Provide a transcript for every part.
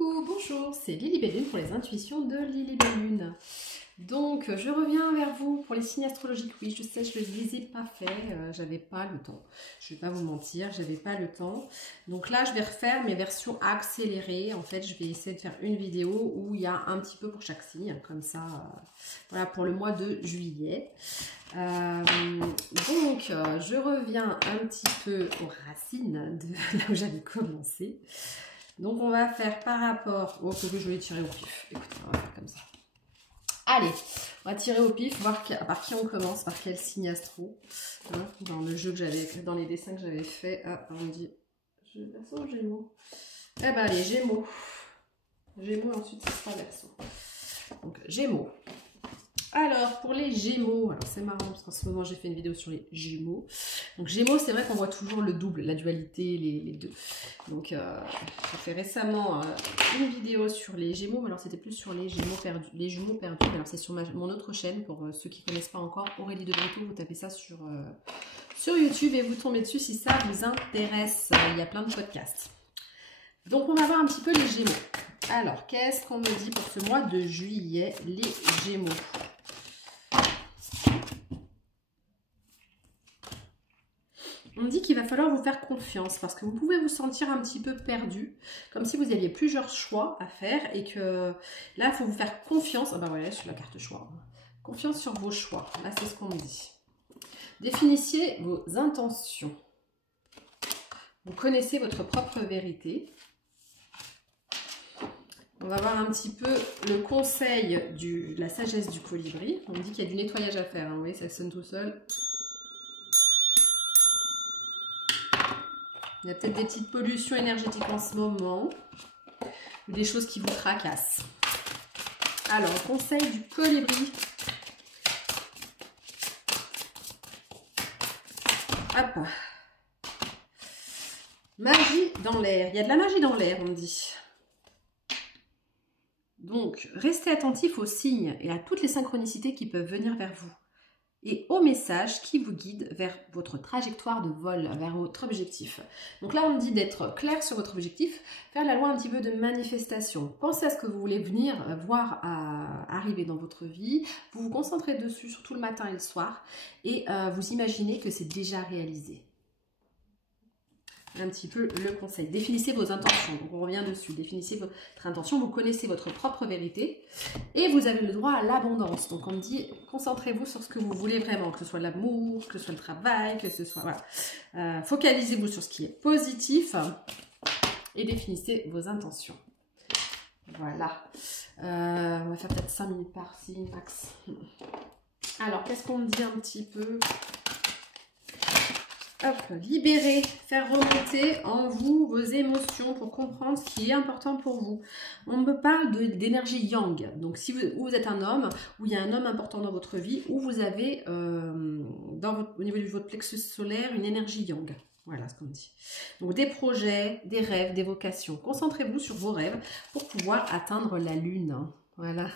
Coucou, bonjour, c'est Lily Bellune pour les intuitions de Lily Bellune. Donc, je reviens vers vous pour les signes astrologiques. Oui, je sais, je ne les ai pas faits, j'avais pas le temps. Je ne vais pas vous mentir, j'avais pas le temps. Donc là, je vais refaire mes versions accélérées. En fait, je vais essayer de faire une vidéo où il y a un petit peu pour chaque signe, comme ça, voilà, pour le mois de juillet. Je reviens un petit peu aux racines de là où j'avais commencé. Donc, on va faire par rapport au que je vais tirer au pif. Écoutez, on va faire comme ça. Allez, on va tirer au pif, voir par qui on commence, par quel signe astro. Hein, dans le jeu que j'avais, dans les dessins que j'avais fait. Ah, on me dit, Verseau ou Gémeaux? Eh ben, allez, Gémeaux. Gémeaux, ensuite, ce sera Verseau. Donc, Gémeaux. Alors, pour les Gémeaux, alors c'est marrant parce qu'en ce moment j'ai fait une vidéo sur les Gémeaux. Donc Gémeaux, c'est vrai qu'on voit toujours le double, la dualité, les deux. Donc j'ai fait récemment une vidéo sur les Gémeaux, mais alors c'était plus sur les Gémeaux perdus. Les jumeaux perdus, alors c'est sur mon autre chaîne, pour ceux qui ne connaissent pas encore, Aurélie de Brito, vous tapez ça sur YouTube et vous tombez dessus si ça vous intéresse. Il y a plein de podcasts. Donc on va voir un petit peu les Gémeaux. Alors, qu'est-ce qu'on me dit pour ce mois de juillet, les Gémeaux? On dit qu'il va falloir vous faire confiance parce que vous pouvez vous sentir un petit peu perdu, comme si vous aviez plusieurs choix à faire et que là, il faut vous faire confiance. Ah bah voilà, sur la carte choix. Confiance sur vos choix. Là, c'est ce qu'on me dit. Définissez vos intentions. Vous connaissez votre propre vérité. On va voir un petit peu le conseil de la sagesse du colibri. On me dit qu'il y a du nettoyage à faire. Hein. Vous voyez, ça sonne tout seul. Il y a peut-être des petites pollutions énergétiques en ce moment. Ou des choses qui vous tracassent. Alors, conseil du colibri. Hop. Magie dans l'air. Il y a de la magie dans l'air, on me dit. Donc, restez attentif aux signes et à toutes les synchronicités qui peuvent venir vers vous. Et aux messages qui vous guident vers votre trajectoire de vol, vers votre objectif. Donc là, on me dit d'être clair sur votre objectif, faire la loi un petit peu de manifestation. Pensez à ce que vous voulez venir voir arriver dans votre vie, vous vous concentrez dessus, surtout le matin et le soir, et vous imaginez que c'est déjà réalisé. Un petit peu le conseil. Définissez vos intentions. Donc on revient dessus. Définissez votre intention. Vous connaissez votre propre vérité. Et vous avez le droit à l'abondance. Donc on me dit, concentrez-vous sur ce que vous voulez vraiment. Que ce soit l'amour, que ce soit le travail, que ce soit... Voilà. Focalisez-vous sur ce qui est positif. Et définissez vos intentions. Voilà. On va faire peut-être 5 minutes par signe max. Alors, qu'est-ce qu'on me dit un petit peu ? Hop, libérer, faire remonter en vous vos émotions pour comprendre ce qui est important pour vous. On me parle d'énergie yang. Donc, si vous êtes un homme, ou il y a un homme important dans votre vie, ou vous avez au niveau de votre plexus solaire une énergie yang. Voilà ce qu'on dit. Donc, des projets, des rêves, des vocations. Concentrez-vous sur vos rêves pour pouvoir atteindre la lune. Voilà.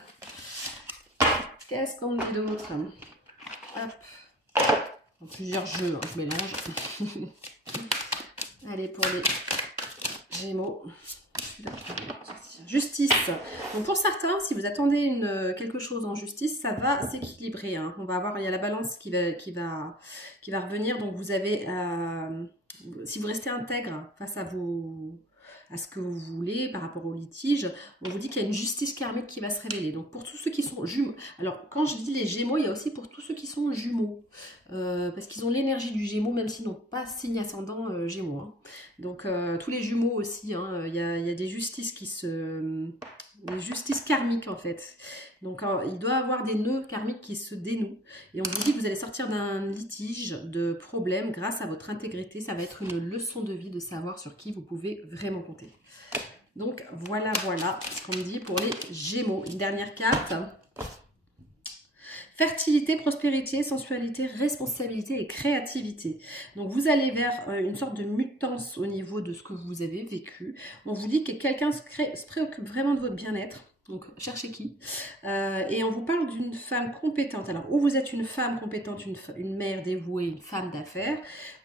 Qu'est-ce qu'on me dit d'autre? Hop. Plusieurs jeux, hein, je mélange. Allez, pour les Gémeaux. Justice. Donc pour certains, si vous attendez quelque chose en justice, ça va s'équilibrer. Hein. On va avoir, il y a la balance qui va revenir. Donc vous avez, si vous restez intègre face à ce que vous voulez par rapport au litige, on vous dit qu'il y a une justice karmique qui va se révéler. Donc pour tous ceux qui sont jumeaux, alors quand je dis les Gémeaux, il y a aussi pour tous ceux qui sont jumeaux, parce qu'ils ont l'énergie du Gémeaux, même s'ils n'ont pas signe ascendant Gémeaux. Hein. Donc tous les jumeaux aussi, hein, il y a des justices des justices karmiques en fait. Donc il doit y avoir des nœuds karmiques qui se dénouent. Et on vous dit que vous allez sortir d'un litige, de problème grâce à votre intégrité. Ça va être une leçon de vie de savoir sur qui vous pouvez vraiment compter. Donc voilà ce qu'on me dit pour les Gémeaux. Une dernière carte. Fertilité, prospérité, sensualité, responsabilité et créativité. Donc vous allez vers une sorte de mutance au niveau de ce que vous avez vécu. On vous dit que quelqu'un se préoccupe vraiment de votre bien-être. Donc, cherchez qui. Et on vous parle d'une femme compétente. Alors, ou vous êtes une femme compétente, une mère dévouée, une femme d'affaires,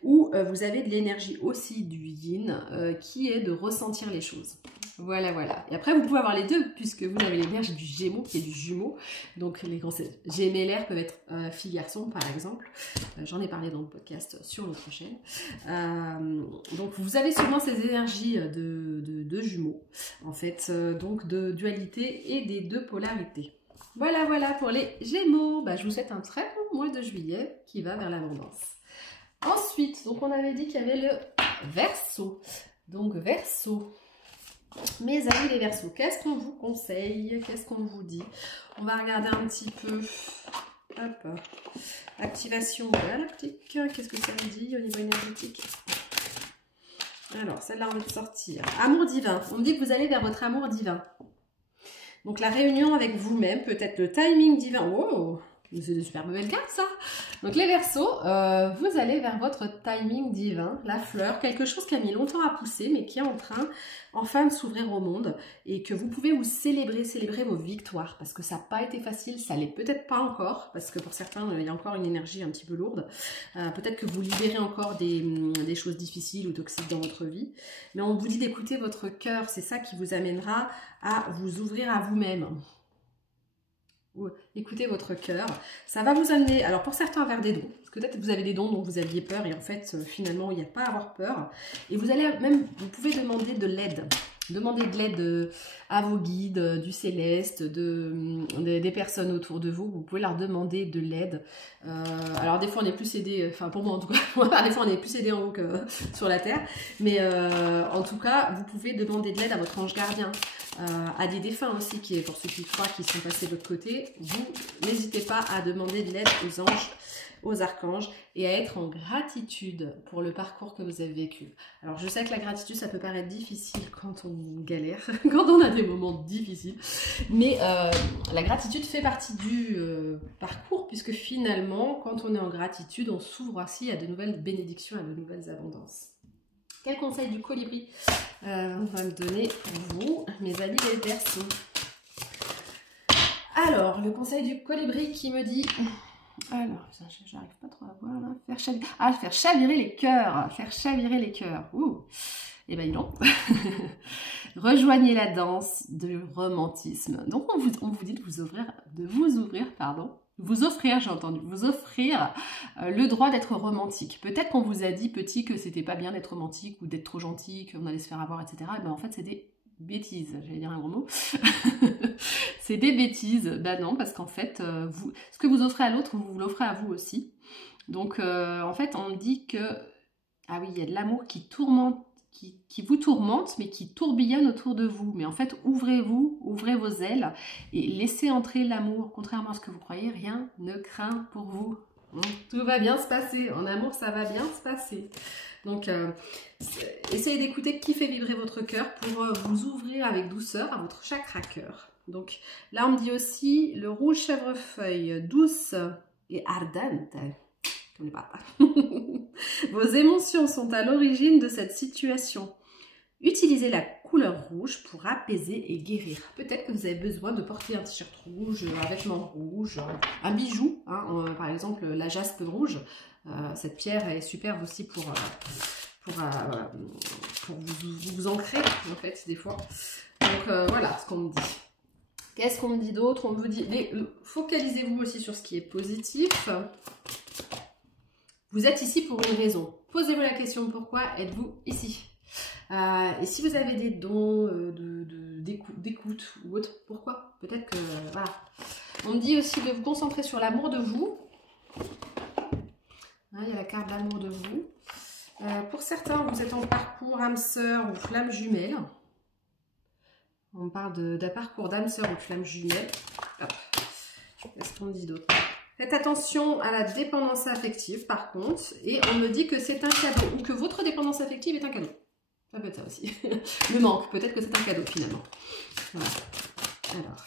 ou vous avez de l'énergie aussi du yin, qui est de ressentir les choses. Voilà, voilà. Et après, vous pouvez avoir les deux, puisque vous avez l'énergie du Gémeaux qui est du jumeau. Donc, les grands gémellaires peuvent être filles-garçons, par exemple. J'en ai parlé dans le podcast sur l'autre chaîne. Donc, vous avez souvent ces énergies de jumeaux, en fait, donc de dualité et des deux polarités. Voilà, voilà pour les Gémeaux. Bah, je vous souhaite un très bon mois de juillet qui va vers l'abondance. Ensuite, donc on avait dit qu'il y avait le Verseau. Donc, Verseau. Mes amis les Verseaux, qu'est-ce qu'on vous conseille? Qu'est-ce qu'on vous dit? On va regarder un petit peu. Hop. Activation galactique. Qu'est-ce que ça me dit au niveau énergétique? Alors, celle-là, on va sortir. Amour divin. On me dit que vous allez vers votre amour divin. Donc, la réunion avec vous-même, peut-être le timing divin. Wow! C'est de super belles cartes, ça. Donc, les Verseaux, vous allez vers votre timing divin, la fleur, quelque chose qui a mis longtemps à pousser, mais qui est en train, enfin, de s'ouvrir au monde, et que vous pouvez vous célébrer vos victoires, parce que ça n'a pas été facile, ça l'est peut-être pas encore, parce que pour certains, il y a encore une énergie un petit peu lourde. Peut-être que vous libérez encore des choses difficiles ou toxiques dans votre vie, mais on vous dit d'écouter votre cœur, c'est ça qui vous amènera à vous ouvrir à vous-même. Écoutez votre cœur, ça va vous amener, alors pour certains vers des dons, parce que peut-être que vous avez des dons dont vous aviez peur et en fait finalement il n'y a pas à avoir peur, et vous allez même, vous pouvez demander de l'aide. Demandez de l'aide à vos guides, du céleste, des personnes autour de vous. Vous pouvez leur demander de l'aide. Alors des fois on est plus aidé, enfin pour moi en tout cas, des fois on est plus aidé en haut que sur la terre. Mais en tout cas, vous pouvez demander de l'aide à votre ange gardien, à des défunts aussi, qui est pour ceux qui croient qu'ils sont passés de l'autre côté. Vous n'hésitez pas à demander de l'aide aux anges, aux archanges, et à être en gratitude pour le parcours que vous avez vécu. Alors je sais que la gratitude ça peut paraître difficile quand on galère, quand on a des moments difficiles, mais la gratitude fait partie du parcours, puisque finalement quand on est en gratitude on s'ouvre aussi à de nouvelles bénédictions, à de nouvelles abondances. Quel conseil du colibri on va me donner pour vous, mes amis les Verseaux? Alors le conseil du colibri qui me dit... Alors, j'arrive pas trop à voir là. Faire chavirer les cœurs. Faire chavirer les cœurs. Ouh. Eh ben, non. Rejoignez la danse du romantisme. Donc, on vous dit de vous offrir, j'ai entendu, vous offrir le droit d'être romantique. Peut-être qu'on vous a dit petit que c'était pas bien d'être romantique ou d'être trop gentil, qu'on allait se faire avoir, etc. Et ben, en fait, c'est des bêtises, j'allais dire un gros mot. C'est des bêtises. Ben non, parce qu'en fait, ce que vous offrez à l'autre, vous l'offrez à vous aussi. Donc, en fait, on dit que... Ah oui, il y a de l'amour qui tourmente, qui vous tourmente, mais qui tourbillonne autour de vous. Mais en fait, ouvrez-vous, ouvrez vos ailes et laissez entrer l'amour. Contrairement à ce que vous croyez, rien ne craint pour vous. Tout va bien se passer. En amour, ça va bien se passer. Donc, essayez d'écouter qui fait vibrer votre cœur pour vous ouvrir avec douceur à votre chakra cœur. Donc, là, on me dit aussi le rouge chèvrefeuille, douce et ardente. Je ne connais pas. Vos émotions sont à l'origine de cette situation. Utilisez la couleur rouge pour apaiser et guérir. Peut-être que vous avez besoin de porter un t-shirt rouge, un vêtement rouge, un bijou, hein, par exemple la jaspe rouge. Cette pierre est superbe aussi pour vous ancrer, en fait, des fois. Donc, voilà ce qu'on me dit. Qu'est-ce qu'on me dit d'autre? On me dit, focalisez-vous aussi sur ce qui est positif. Vous êtes ici pour une raison. Posez-vous la question, pourquoi êtes-vous ici? Et si vous avez des dons d'écoute ou autre, pourquoi? Peut-être que, voilà. On me dit aussi de vous concentrer sur l'amour de vous. Hein, il y a la carte d'amour de vous. Pour certains, vous êtes en parcours âme sœur ou flamme jumelle. On parle d'un parcours d'âme sœur ou de flamme jumelle. Qu'est-ce qu'on dit d'autre? Faites attention à la dépendance affective, par contre. Et on me dit que c'est un cadeau, ou que votre dépendance affective est un cadeau. Ça peut être ça aussi. Le manque, peut-être que c'est un cadeau, finalement. Voilà. Alors,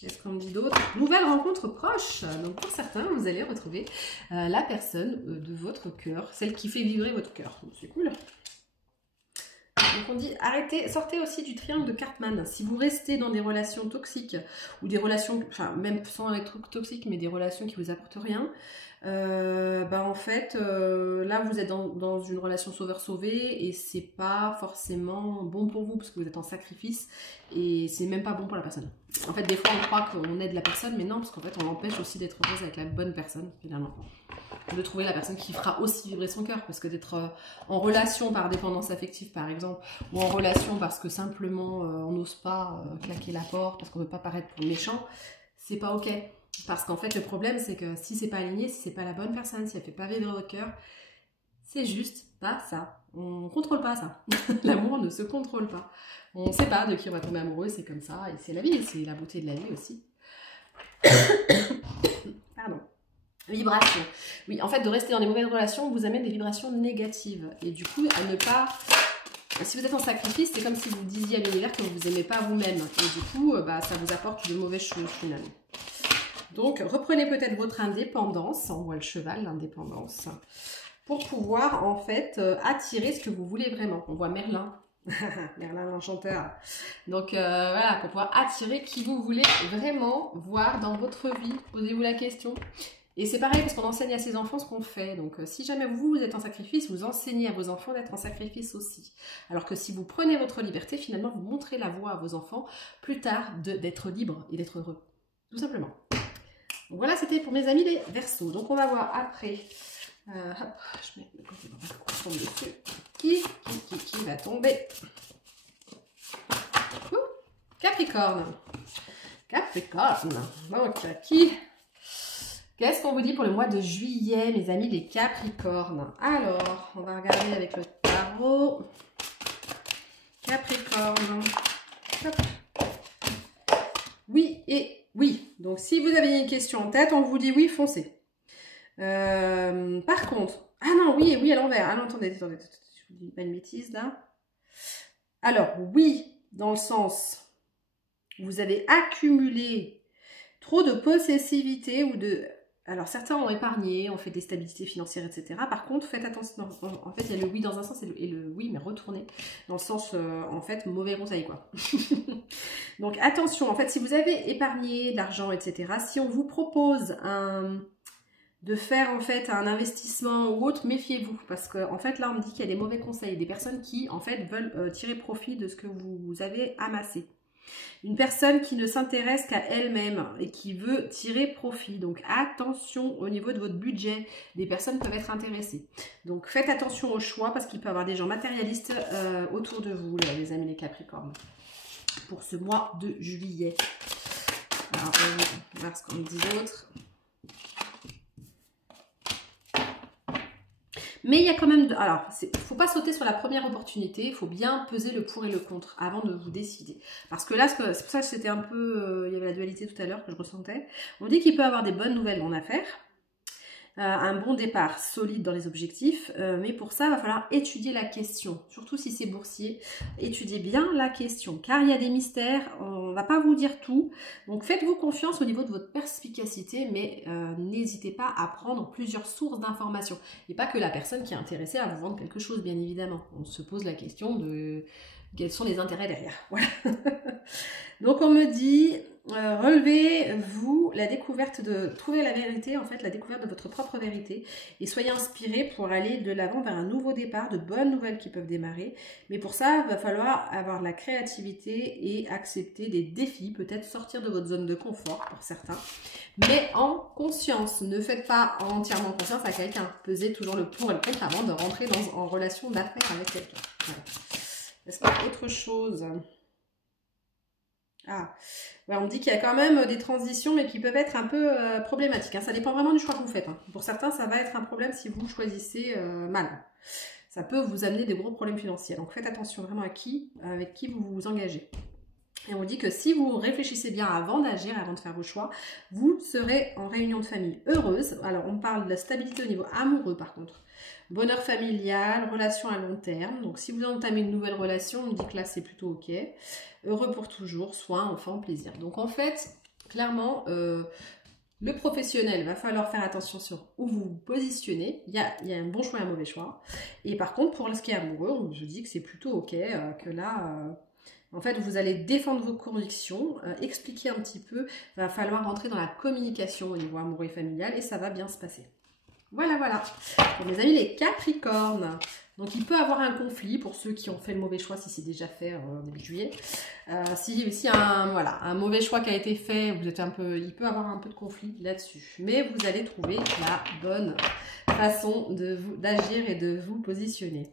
qu'est-ce qu'on me dit d'autre? Nouvelle rencontre proche. Donc, pour certains, vous allez retrouver la personne de votre cœur, celle qui fait vibrer votre cœur. C'est cool. Donc on dit arrêtez, sortez aussi du triangle de Cartman. Si vous restez dans des relations toxiques ou des relations, enfin même sans être toxiques, mais des relations qui vous apportent rien, en fait, là vous êtes dans une relation sauveur-sauvé et c'est pas forcément bon pour vous parce que vous êtes en sacrifice et c'est même pas bon pour la personne. En fait, des fois on croit qu'on aide la personne, mais non, parce qu'en fait on l'empêche aussi d'être heureuse avec la bonne personne finalement. De trouver la personne qui fera aussi vibrer son cœur, parce que d'être en relation par dépendance affective par exemple, ou en relation parce que simplement on n'ose pas claquer la porte, parce qu'on ne veut pas paraître pour méchant, c'est pas ok. Parce qu'en fait, le problème, c'est que si c'est pas aligné, si c'est pas la bonne personne, si elle fait pas vibrer votre cœur, c'est juste pas ça. On contrôle pas ça. L'amour ne se contrôle pas. On sait pas de qui on va tomber amoureux, c'est comme ça, et c'est la vie, c'est la beauté de la vie aussi. Pardon. Vibration. Oui, en fait, de rester dans des mauvaises relations vous amène des vibrations négatives. Et du coup, à ne pas... Si vous êtes en sacrifice, c'est comme si vous disiez à l'univers que vous ne vous aimez pas vous-même. Et du coup, ça vous apporte de mauvaises choses finalement. Donc, reprenez peut-être votre indépendance, on voit le cheval, l'indépendance, pour pouvoir en fait attirer ce que vous voulez vraiment. On voit Merlin, Merlin l'enchanteur. Donc voilà, pour pouvoir attirer qui vous voulez vraiment voir dans votre vie. Posez-vous la question. Et c'est pareil parce qu'on enseigne à ses enfants ce qu'on fait. Donc si jamais vous êtes en sacrifice, vous enseignez à vos enfants d'être en sacrifice aussi. Alors que si vous prenez votre liberté, finalement, vous montrez la voie à vos enfants plus tard d'être libres et d'être heureux. Tout simplement. Donc voilà, c'était pour mes amis les Verseaux. Donc on va voir après. Hop, je mets le côté pour tomber dessus. Qui va tomber? Capricorne. Capricorne. Donc qui? Qu'est-ce qu'on vous dit pour le mois de juillet, mes amis les Capricornes? Alors, on va regarder avec le tarot. Capricorne. Hop. Oui et oui. Donc, si vous avez une question en tête, on vous dit oui, foncez. Par contre... Ah non, oui et oui à l'envers. Ah non, attendez. Je vous dis pas une bêtise, là. Alors, oui, dans le sens... Vous avez accumulé trop de possessivité ou de... Alors, certains ont épargné, ont fait des stabilités financières, etc. Par contre, faites attention. En fait, il y a le oui dans un sens et le oui, mais retournez. Dans le sens, en fait, mauvais conseil, quoi. Donc, attention. En fait, si vous avez épargné de l'argent, etc., si on vous propose de faire, en fait, un investissement ou autre, méfiez-vous. Parce que, en fait, là, on me dit qu'il y a des mauvais conseils. Des personnes qui, en fait, veulent tirer profit de ce que vous avez amassé. Une personne qui ne s'intéresse qu'à elle-même et qui veut tirer profit. Donc attention au niveau de votre budget. Des personnes peuvent être intéressées. Donc faites attention aux choix parce qu'il peut y avoir des gens matérialistes autour de vous, là, les amis les Capricornes. Pour ce mois de juillet. Alors on va voir ce qu'on me dit d'autre. Mais il y a quand même... Alors, il ne faut pas sauter sur la première opportunité, il faut bien peser le pour et le contre avant de vous décider. Parce que là, c'est pour ça que c'était un peu... il y avait la dualité tout à l'heure que je ressentais. On dit qu'il peut y avoir des bonnes nouvelles en affaires, un bon départ solide dans les objectifs, mais pour ça, il va falloir étudier la question. Surtout si c'est boursier, étudiez bien la question. Car il y a des mystères, on ne va pas vous dire tout. Donc faites-vous confiance au niveau de votre perspicacité, mais n'hésitez pas à prendre plusieurs sources d'informations. Et pas que la personne qui est intéressée à vous vendre quelque chose, bien évidemment. On se pose la question de quels sont les intérêts derrière. Voilà. Donc on me dit... relevez-vous la découverte de... Trouvez la vérité, en fait, la découverte de votre propre vérité et soyez inspirés pour aller de l'avant vers un nouveau départ, de bonnes nouvelles qui peuvent démarrer. Mais pour ça, il va falloir avoir de la créativité et accepter des défis, peut-être sortir de votre zone de confort pour certains, mais en conscience. Ne faites pas entièrement confiance à quelqu'un. Pesez toujours le pour et le contre avant de rentrer en relation d'affaires avec quelqu'un. Voilà. Est-ce qu'il y a autre chose ? Ah, ouais, on me dit qu'il y a quand même des transitions, mais qui peuvent être un peu problématiques. Hein. Ça dépend vraiment du choix que vous faites. Hein. Pour certains, ça va être un problème si vous choisissez mal. Ça peut vous amener des gros problèmes financiers. Donc faites attention vraiment avec qui vous vous engagez. Et on dit que si vous réfléchissez bien avant d'agir, avant de faire vos choix, vous serez en réunion de famille heureuse. Alors on parle de la stabilité au niveau amoureux par contre. Bonheur familial, relation à long terme. Donc si vous entamez une nouvelle relation, on me dit que là c'est plutôt ok. Heureux pour toujours, soin, enfant, plaisir. Donc en fait, clairement, le professionnel, va falloir faire attention sur où vous vous positionnez. Il y a un bon choix et un mauvais choix. Et par contre, pour ce qui est amoureux, je dis que c'est plutôt ok, que là... en fait, vous allez défendre vos convictions, expliquer un petit peu. Il va falloir rentrer dans la communication au niveau amoureux et familial et ça va bien se passer. Voilà, voilà. Pour mes amis, les Capricornes. Donc, il peut avoir un conflit pour ceux qui ont fait le mauvais choix, si c'est déjà fait en début juillet. Si un mauvais choix qui a été fait, vous êtes il peut avoir un peu de conflit là-dessus. Mais vous allez trouver la bonne façon d'agir et de vous positionner.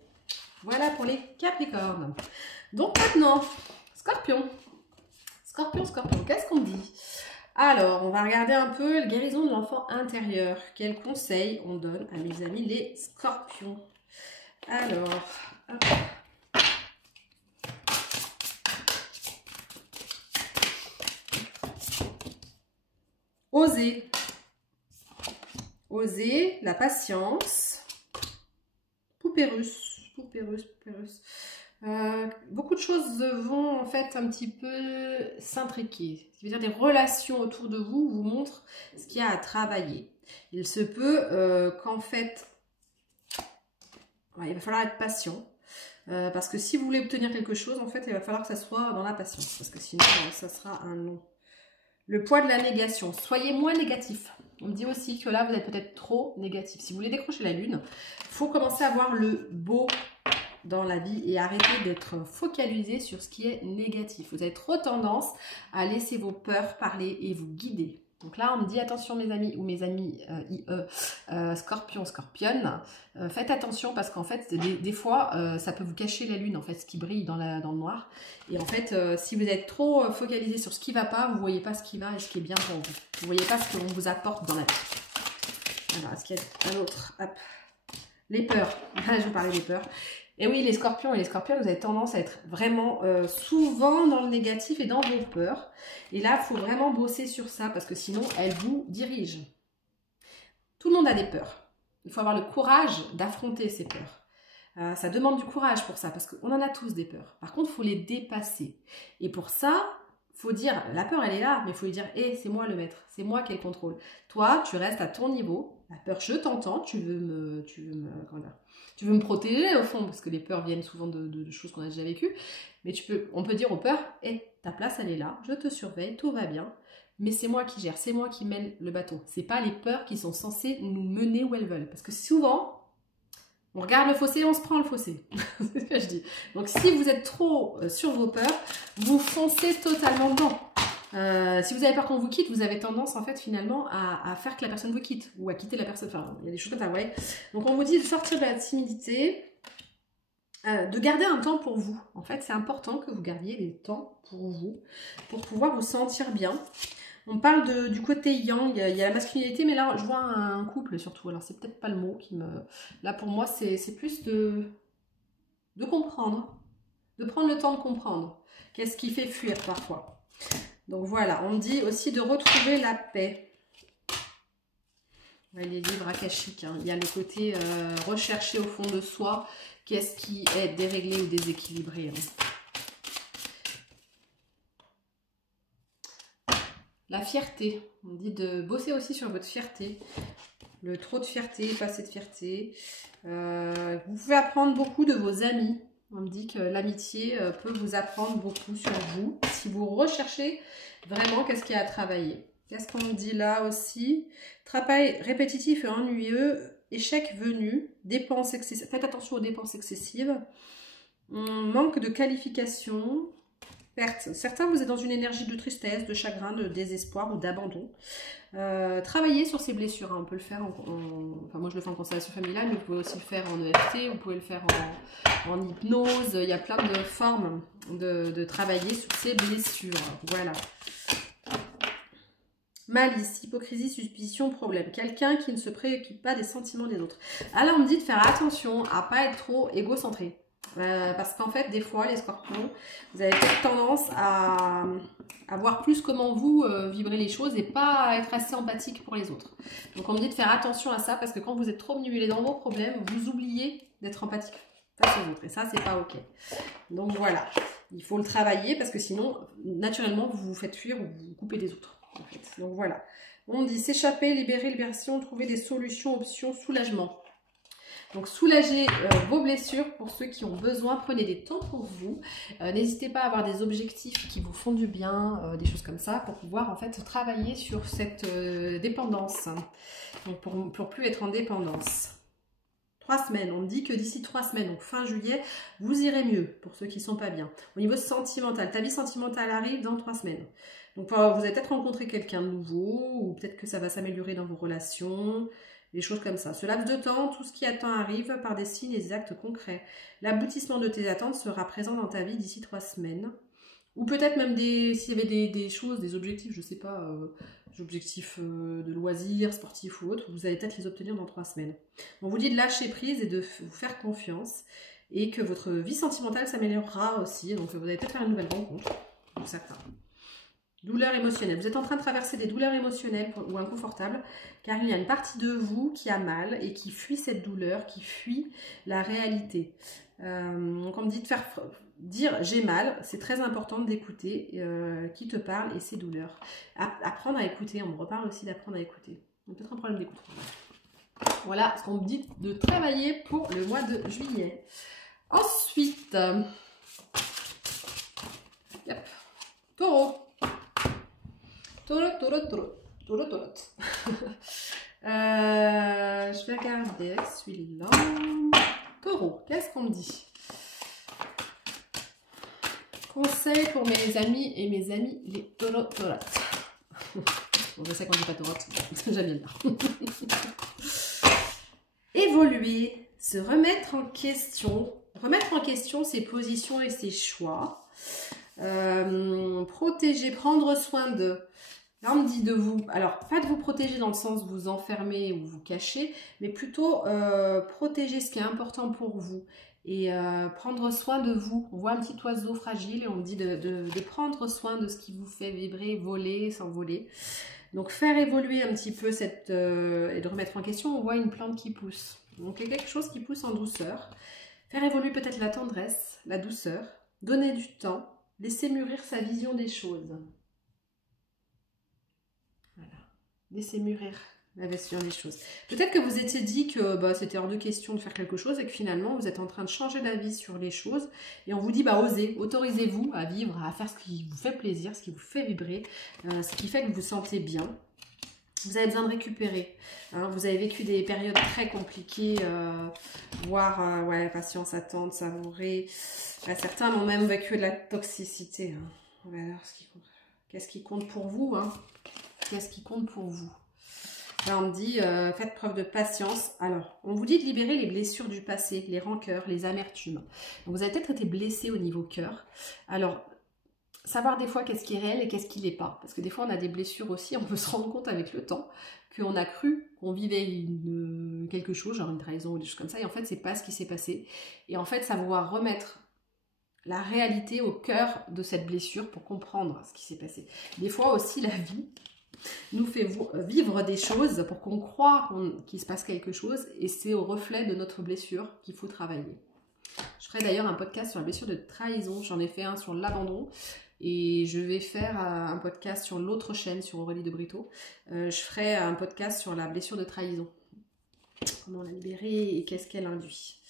Voilà pour les Capricornes. Donc maintenant, Scorpion. Scorpion, qu'est-ce qu'on dit? Alors, on va regarder un peu la guérison de l'enfant intérieur. Quels conseils on donne à mes amis les Scorpions? Alors, hop. Oser. Oser, la patience. Poupée russe. Beaucoup de choses vont en fait un petit peu s'intriquer. Ce qui veut dire des relations autour de vous vous montrent ce qu'il y a à travailler. Il se peut qu'en fait, il va falloir être patient. Parce que si vous voulez obtenir quelque chose, en fait, il va falloir que ça soit dans la patience. Parce que sinon, ça sera un non. Le poids de la négation. Soyez moins négatif. On me dit aussi que là, vous êtes peut-être trop négatif. Si vous voulez décrocher la lune, il faut commencer à voir le beau dans la vie et arrêter d'être focalisé sur ce qui est négatif. Vous avez trop tendance à laisser vos peurs parler et vous guider. Donc là, on me dit attention mes amis ou mes amis Scorpion, Scorpionne, faites attention parce qu'en fait, des fois, ça peut vous cacher la lune, en fait, ce qui brille dans le noir. Et en fait, si vous êtes trop focalisé sur ce qui ne va pas, vous ne voyez pas ce qui va et ce qui est bien pour vous. Vous ne voyez pas ce qu'on vous apporte dans la vie. Alors, est-ce qu'il y a un autre? Hop. Les peurs. Je vais parler des peurs. Et oui, les scorpions et les scorpionnes, vous avez tendance à être vraiment souvent dans le négatif et dans vos peurs. Et là, il faut vraiment bosser sur ça parce que sinon, elles vous dirigent. Tout le monde a des peurs. Il faut avoir le courage d'affronter ces peurs. Ça demande du courage pour ça parce qu'on en a tous des peurs. Par contre, il faut les dépasser. Et pour ça, il faut dire, la peur, elle est là, mais il faut lui dire, hé, c'est moi le maître, c'est moi qui ai le contrôle. Toi, tu restes à ton niveau. La peur, je t'entends, tu veux me protéger au fond, parce que les peurs viennent souvent de choses qu'on a déjà vécues. Mais on peut dire aux peurs, hé, ta place, elle est là, je te surveille, tout va bien. Mais c'est moi qui gère, c'est moi qui mène le bateau. C'est pas les peurs qui sont censées nous mener où elles veulent. Parce que souvent, on regarde le fossé, on se prend le fossé. C'est ce que je dis. Donc si vous êtes trop sur vos peurs, vous foncez totalement dedans. Si vous avez peur qu'on vous quitte, vous avez tendance en fait finalement à faire que la personne vous quitte ou à quitter la personne. Enfin, il y a des choses comme ça, ouais. Donc on vous dit de sortir de la timidité, de garder un temps pour vous. En fait, c'est important que vous gardiez des temps pour vous, pour pouvoir vous sentir bien. On parle du côté yang, il y a la masculinité, mais là je vois un couple surtout. Alors c'est peut-être pas le mot qui me... Là pour moi c'est plus de comprendre, de prendre le temps de comprendre. Qu'est-ce qui fait fuir parfois? Donc voilà, on dit aussi de retrouver la paix. Ouais, les livres akashiques, hein. Il y a le côté rechercher au fond de soi, qu'est-ce qui est déréglé ou déséquilibré. Hein. La fierté, on dit de bosser aussi sur votre fierté. Le trop de fierté, pas assez de fierté. Vous pouvez apprendre beaucoup de vos amis. On me dit que l'amitié peut vous apprendre beaucoup sur vous. Si vous recherchez vraiment qu'est-ce qu'il y a à travailler. Qu'est-ce qu'on me dit là aussi? Travail répétitif et ennuyeux, échec venu, dépenses excessives. Faites attention aux dépenses excessives. Manque de qualification, perte. Certains, vous êtes dans une énergie de tristesse, de chagrin, de désespoir ou d'abandon. Travaillez sur ces blessures, hein. On peut le faire enfin moi je le fais en constellation familiale, mais vous pouvez aussi le faire en EFT, vous pouvez le faire en hypnose. Il y a plein de formes de travailler sur ces blessures. Voilà. Malice, hypocrisie, suspicion, problème. Quelqu'un qui ne se préoccupe pas des sentiments des autres. Alors on me dit de faire attention à ne pas être trop égocentré. Parce qu'en fait, des fois, les scorpions, vous avez peut-être tendance à voir plus comment vous vibrez les choses et pas être assez empathique pour les autres. Donc, on me dit de faire attention à ça parce que quand vous êtes trop omnibulé dans vos problèmes, vous oubliez d'être empathique face aux autres. Et ça, c'est pas OK. Donc, voilà. Il faut le travailler parce que sinon, naturellement, vous vous faites fuir ou vous vous coupez des autres. En fait. Donc, voilà. On dit s'échapper, libérer, libération, trouver des solutions, options, soulagement. Donc soulagez vos blessures pour ceux qui ont besoin. Prenez des temps pour vous. N'hésitez pas à avoir des objectifs qui vous font du bien, des choses comme ça, pour pouvoir en fait travailler sur cette dépendance. Donc pour plus être en dépendance. 3 semaines, on dit que d'ici 3 semaines, donc fin juillet, vous irez mieux pour ceux qui ne sont pas bien. Au niveau sentimental, ta vie sentimentale arrive dans 3 semaines. Donc vous allez peut-être rencontrer quelqu'un de nouveau, ou peut-être que ça va s'améliorer dans vos relations, des choses comme ça. Ce laps de temps, tout ce qui attend arrive par des signes et des actes concrets. L'aboutissement de tes attentes sera présent dans ta vie d'ici 3 semaines. Ou peut-être même s'il y avait des choses, des objectifs, je ne sais pas, des objectifs de loisirs, sportifs ou autres, vous allez peut-être les obtenir dans 3 semaines. On vous dit de lâcher prise et de vous faire confiance et que votre vie sentimentale s'améliorera aussi. Donc vous allez peut-être faire une nouvelle rencontre, pour certains. Douleur émotionnelle. Vous êtes en train de traverser des douleurs émotionnelles ou inconfortables car il y a une partie de vous qui a mal et qui fuit cette douleur, qui fuit la réalité. Donc on me dit de dire j'ai mal, c'est très important d'écouter qui te parle et ses douleurs. Apprendre à écouter, on me reparle aussi d'apprendre à écouter. On a peut-être un problème d'écoute. Voilà ce qu'on me dit de travailler pour le mois de juillet. Ensuite, taureau. Taureau. Je vais regarder avec celui-là. Taureau, qu'est-ce qu'on me dit? Conseil pour mes amis et mes amis, les taurotes. Bon, je sais qu'on dit pas taurote, j'aime bien là. Évoluer, se remettre en question. Remettre en question ses positions et ses choix. Protéger, prendre soin de. Là, on me dit de vous, alors pas de vous protéger dans le sens de vous enfermer ou vous cacher, mais plutôt protéger ce qui est important pour vous et prendre soin de vous. On voit un petit oiseau fragile et on me dit de prendre soin de ce qui vous fait vibrer, voler, s'envoler. Donc faire évoluer un petit peu et de remettre en question, on voit une plante qui pousse. Donc il y a quelque chose qui pousse en douceur. Faire évoluer peut-être la tendresse, la douceur, donner du temps, laisser mûrir sa vision des choses. Voilà, laissez mûrir la vision des choses. Peut-être que vous étiez dit que c'était hors de question de faire quelque chose et que finalement vous êtes en train de changer d'avis sur les choses et on vous dit osez, autorisez-vous à vivre, à faire ce qui vous fait plaisir, ce qui vous fait vibrer, ce qui fait que vous vous sentez bien. Vous avez besoin de récupérer. Hein, vous avez vécu des périodes très compliquées, voire patience, attente, savourer. Certains ont même vécu de la toxicité. Hein. On va voir qu'est-ce qui compte pour vous, hein. Qu'est-ce qui compte pour vous? Là, on me dit, faites preuve de patience. Alors, on vous dit de libérer les blessures du passé, les rancœurs, les amertumes. Donc, vous avez peut-être été blessé au niveau cœur. Alors, savoir des fois qu'est-ce qui est réel et qu'est-ce qui l'est pas. Parce que des fois, on a des blessures aussi, on peut se rendre compte avec le temps qu'on a cru qu'on vivait quelque chose, genre une trahison ou des choses comme ça. Et en fait, c'est pas ce qui s'est passé. Et en fait, savoir remettre la réalité au cœur de cette blessure pour comprendre ce qui s'est passé. Des fois aussi, la vie nous fait vivre des choses pour qu'on croit qu'il se passe quelque chose et c'est au reflet de notre blessure qu'il faut travailler. Je ferai d'ailleurs un podcast sur la blessure de trahison, j'en ai fait un sur l'abandon et je vais faire un podcast sur l'autre chaîne, sur Aurélie de Brito. Je ferai un podcast sur la blessure de trahison. Comment la libérer et qu'est-ce qu'elle induit.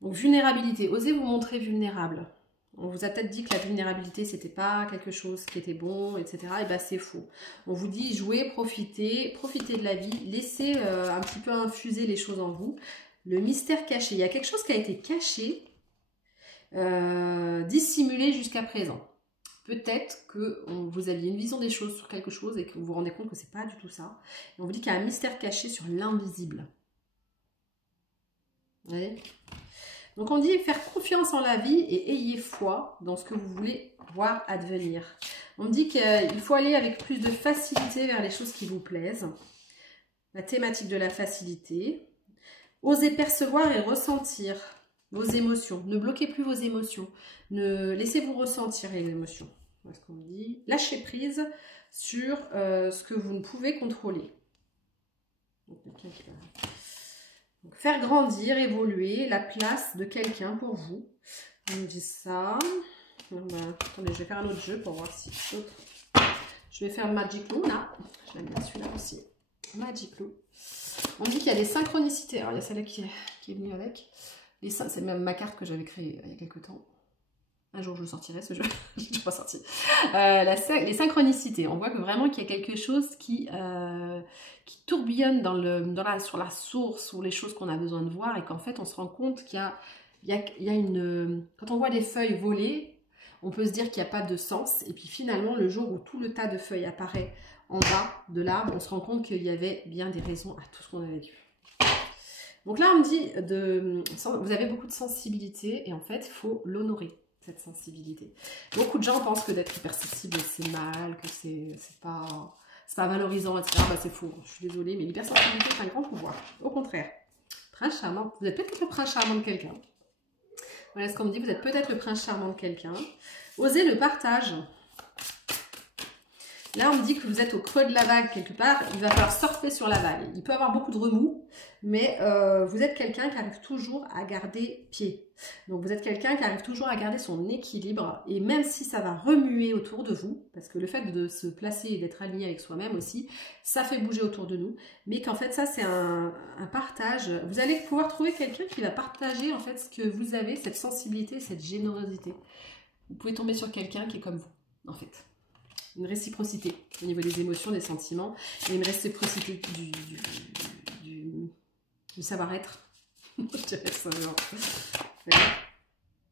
Donc vulnérabilité, osez vous montrer vulnérable. On vous a peut-être dit que la vulnérabilité, c'était pas quelque chose qui était bon, etc. Et bien, c'est faux. On vous dit jouez, profitez de la vie, laissez un petit peu infuser les choses en vous. Le mystère caché. Il y a quelque chose qui a été caché, dissimulé jusqu'à présent. Peut-être que vous aviez une vision des choses sur quelque chose et que vous vous rendez compte que c'est pas du tout ça. Et on vous dit qu'il y a un mystère caché sur l'invisible. Vous voyez ? Donc on dit faire confiance en la vie et ayez foi dans ce que vous voulez voir advenir. On me dit qu'il faut aller avec plus de facilité vers les choses qui vous plaisent. La thématique de la facilité. Osez percevoir et ressentir vos émotions. Ne bloquez plus vos émotions. Laissez-vous ressentir les émotions. Voilà ce qu'on me dit. Lâchez prise sur ce que vous ne pouvez contrôler. Donc, faire grandir, évoluer la place de quelqu'un pour vous. On me dit ça. Attendez, je vais faire un autre jeu pour voir si d'autres. Je vais faire Magic Luna. Je l'aime bien celui-là aussi. Magic Glue. On dit qu'il y a des synchronicités. Alors, il y a celle-là qui est venue avec. C'est même ma carte que j'avais créée il y a quelques temps. Un jour, je le sortirai, ce jeu. Je ne l'ai pas sorti. Les synchronicités. On voit que vraiment qu'il y a quelque chose qui tourbillonne sur la source ou les choses qu'on a besoin de voir et qu'en fait, on se rend compte qu'il y a une... Quand on voit des feuilles voler, on peut se dire qu'il n'y a pas de sens. Et puis finalement, le jour où tout le tas de feuilles apparaît en bas de l'arbre, on se rend compte qu'il y avait bien des raisons à tout ce qu'on avait vu. Donc là, on me dit, vous avez beaucoup de sensibilité et en fait, il faut l'honorer, cette sensibilité. Beaucoup de gens pensent que d'être hypersensible, c'est mal, que c'est pas valorisant, etc. Bah, c'est faux, je suis désolée, mais l'hypersensibilité, c'est un grand pouvoir. Au contraire, prince charmant, vous êtes peut-être le prince charmant de quelqu'un. Voilà ce qu'on me dit, vous êtes peut-être le prince charmant de quelqu'un. Osez le partage. Là, on me dit que vous êtes au creux de la vague quelque part. Il va falloir surfer sur la vague. Il peut y avoir beaucoup de remous, mais vous êtes quelqu'un qui arrive toujours à garder pied. Donc, vous êtes quelqu'un qui arrive toujours à garder son équilibre. Et même si ça va remuer autour de vous, parce que le fait de se placer et d'être aligné avec soi-même aussi, ça fait bouger autour de nous. Mais qu'en fait, ça, c'est un partage. Vous allez pouvoir trouver quelqu'un qui va partager en fait ce que vous avez, cette sensibilité, cette générosité. Vous pouvez tomber sur quelqu'un qui est comme vous, en fait. Une réciprocité au niveau des émotions, des sentiments, et une réciprocité du savoir-être. Je dirais ça, genre.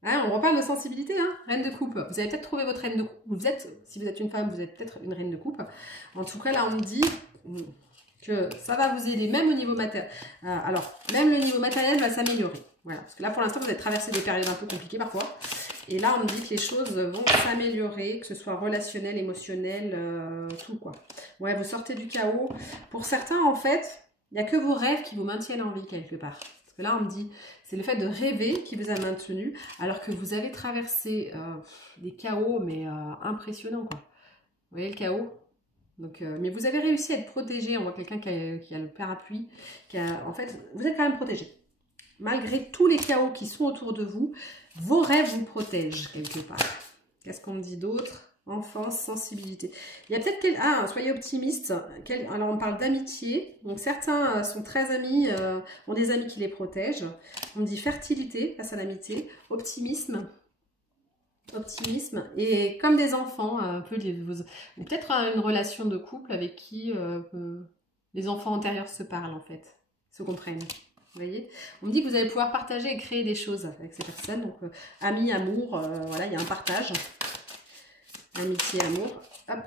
Hein, on reparle de sensibilité, hein, reine de coupe. Vous avez peut-être trouvé votre reine de coupe. Si vous êtes une femme, vous êtes peut-être une reine de coupe. En tout cas, là, on me dit que ça va vous aider, même au niveau matériel. Alors, même le niveau matériel va s'améliorer. Voilà, parce que là, pour l'instant, vous avez traversé des périodes un peu compliquées parfois. Et là, on me dit que les choses vont s'améliorer, que ce soit relationnel, émotionnel, tout quoi. Ouais, vous sortez du chaos. Pour certains, en fait, il n'y a que vos rêves qui vous maintiennent en vie quelque part. Parce que là, on me dit, c'est le fait de rêver qui vous a maintenu, alors que vous avez traversé des chaos, mais impressionnants quoi. Vous voyez le chaos? Donc, mais vous avez réussi à être protégé. On voit quelqu'un qui a le parapluie. En fait, vous êtes quand même protégé. Malgré tous les chaos qui sont autour de vous, vos rêves vous protègent quelque part. Qu'est-ce qu'on me dit d'autre? Enfance, sensibilité. Il y a peut-être soyez optimiste. Alors on parle d'amitié. Donc certains sont très amis, ont des amis qui les protègent. On me dit fertilité face à l'amitié, optimisme. Optimisme. Et comme des enfants, un peu peut-être une relation de couple avec qui les enfants antérieurs se parlent en fait, se comprennent. Vous voyez, on me dit que vous allez pouvoir partager et créer des choses avec ces personnes. Donc, amis, amour, voilà, il y a un partage. Amitié, amour. Hop.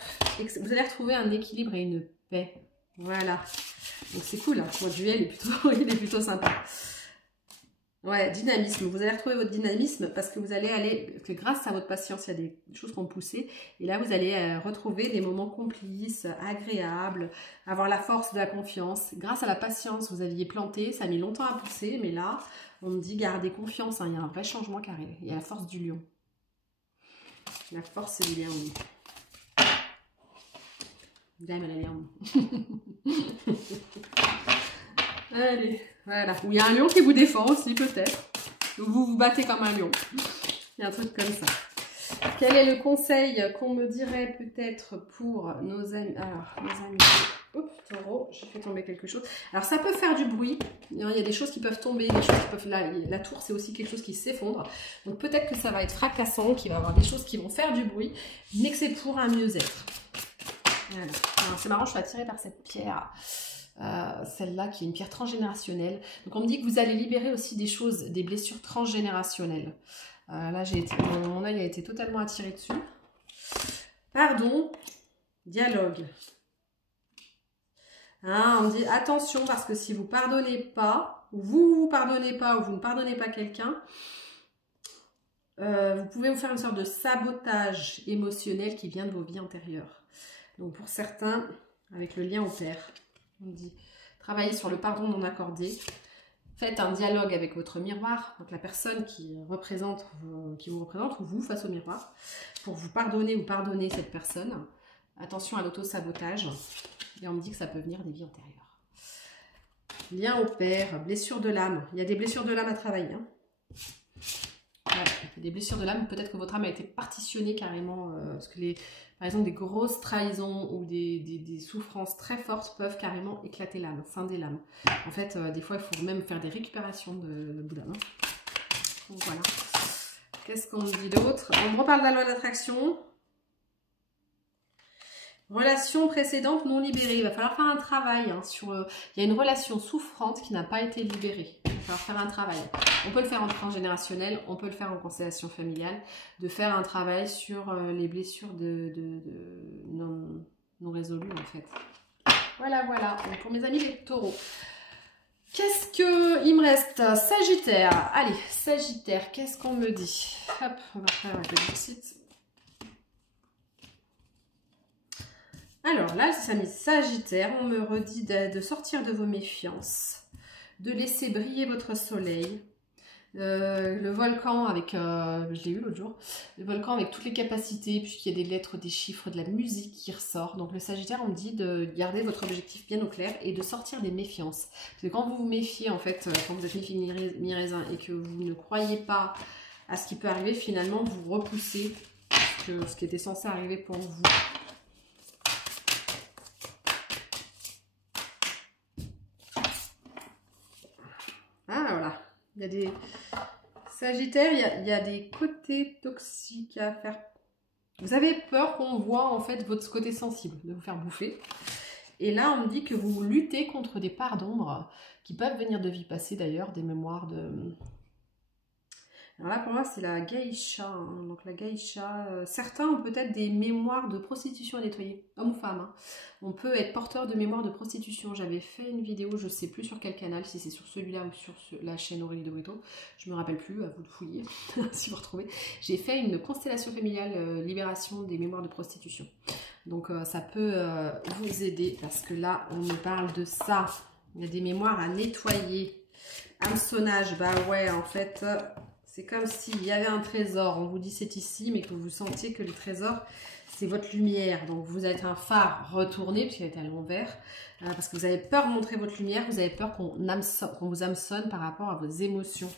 Vous allez retrouver un équilibre et une paix. Voilà. Donc, c'est cool. Hein. Votre duel il est plutôt sympa. Ouais, dynamisme. Vous allez retrouver votre dynamisme parce que parce que grâce à votre patience, il y a des choses qui ont poussé. Et là, vous allez retrouver des moments complices, agréables, avoir la force de la confiance. Grâce à la patience, vous aviez planté, ça a mis longtemps à pousser, mais là, on me dit gardez confiance. Hein, il y a un vrai changement qui arrive. Il y a la force du lion. La force du lion. Dame à la lion. Allez, voilà. Ou il y a un lion qui vous défend aussi, peut-être. Ou vous vous battez comme un lion. Il y a un truc comme ça. Quel est le conseil qu'on me dirait peut-être pour nos amis? Alors, nos amis. Oups, taureau, j'ai fait tomber quelque chose. Alors, ça peut faire du bruit. Il y a des choses qui peuvent tomber, des choses qui peuvent... La tour, c'est aussi quelque chose qui s'effondre. Donc, peut-être que ça va être fracassant, qu'il va y avoir des choses qui vont faire du bruit, mais que c'est pour un mieux-être. Voilà. C'est marrant, je suis attirée par cette pierre. Celle-là qui est une pierre transgénérationnelle. Donc on me dit que vous allez libérer aussi des choses, des blessures transgénérationnelles. Là, mon œil a été totalement attiré dessus. Pardon, dialogue. On me dit attention parce que si vous pardonnez pas, ou vous pardonnez pas, ou vous ne pardonnez pas quelqu'un, vous pouvez vous faire une sorte de sabotage émotionnel qui vient de vos vies antérieures. Donc pour certains, avec le lien au père. On dit, travaillez sur le pardon non accordé. Faites un dialogue avec votre miroir, donc la personne qui vous représente ou vous face au miroir, pour vous pardonner ou pardonner cette personne. Attention à l'auto-sabotage. Et on me dit que ça peut venir des vies antérieures. Lien au père, blessure de l'âme. Il y a des blessures de l'âme à travailler. Hein. des blessures de l'âme. Peut-être que votre âme a été partitionnée carrément. Parce que par exemple, des grosses trahisons ou des souffrances très fortes peuvent carrément éclater l'âme, scinder l'âme. En fait, des fois, il faut même faire des récupérations de bout d'âme. Donc voilà. Qu'est-ce qu'on dit d'autre? On me reparle de la loi d'attraction. Relation précédente non libérée. Il va falloir faire un travail sur... il y a une relation souffrante qui n'a pas été libérée. Il va falloir faire un travail. On peut le faire en transgénérationnel, on peut le faire en constellation familiale, de faire un travail sur les blessures non résolues en fait. Voilà, voilà. Donc pour mes amis les taureaux. Qu'est-ce qu'il me reste? Sagittaire. Allez, Sagittaire, qu'est-ce qu'on me dit? Hop, on va faire un petit site. Alors là, ça mis Sagittaire, on me redit de sortir de vos méfiances, de laisser briller votre soleil. Le volcan avec, je l'ai eu l'autre jour, le volcan avec toutes les capacités, puisqu'il y a des lettres, des chiffres, de la musique qui ressort. Donc le Sagittaire, on me dit de garder votre objectif bien au clair et de sortir des méfiances. Parce que quand vous vous méfiez, en fait, quand vous êtes mi-raisin et que vous ne croyez pas à ce qui peut arriver, finalement, vous repoussez ce qui était censé arriver pour vous. Ah, voilà. Il y a des Sagittaires, il y a des côtés toxiques à faire. Vous avez peur qu'on voit en fait votre côté sensible, de vous faire bouffer. Et là, on me dit que vous luttez contre des parts d'ombre qui peuvent venir de vie passée d'ailleurs, des mémoires de... Alors là, pour moi, c'est la geisha. Hein. Donc la geisha, certains ont peut-être des mémoires de prostitution à nettoyer, homme ou femme. Hein. On peut être porteur de mémoire de prostitution. J'avais fait une vidéo, je ne sais plus sur quel canal, si c'est sur celui-là ou sur la chaîne Aurélie de Brito. Je ne me rappelle plus, à vous de fouiller, si vous retrouvez. J'ai fait une constellation familiale, libération des mémoires de prostitution. Donc ça peut vous aider, parce que là, on me parle de ça. Il y a des mémoires à nettoyer. Hameçonnage, bah ouais, en fait... c'est comme s'il y avait un trésor, on vous dit c'est ici, mais que vous sentiez que le trésor, c'est votre lumière. Donc vous êtes un phare retourné, puisqu'il est à l'envers, parce que vous avez peur de montrer votre lumière, vous avez peur qu'on vous hameçonne par rapport à vos émotions.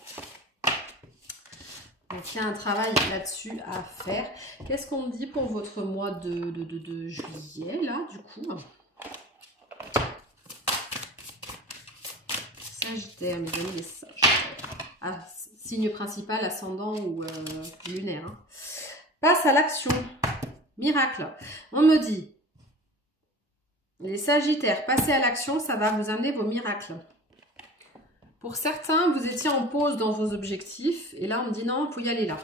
Donc il y a un travail là-dessus à faire. Qu'est-ce qu'on me dit pour votre mois de juillet, là, du coup? Sagittaire, mes amis, les Sagittaires. Ah, signe principal, ascendant ou lunaire. Hein. Passe à l'action. Miracle. On me dit, les Sagittaires, passez à l'action, ça va vous amener vos miracles. Pour certains, vous étiez en pause dans vos objectifs. Et là, on me dit non, il faut y aller là.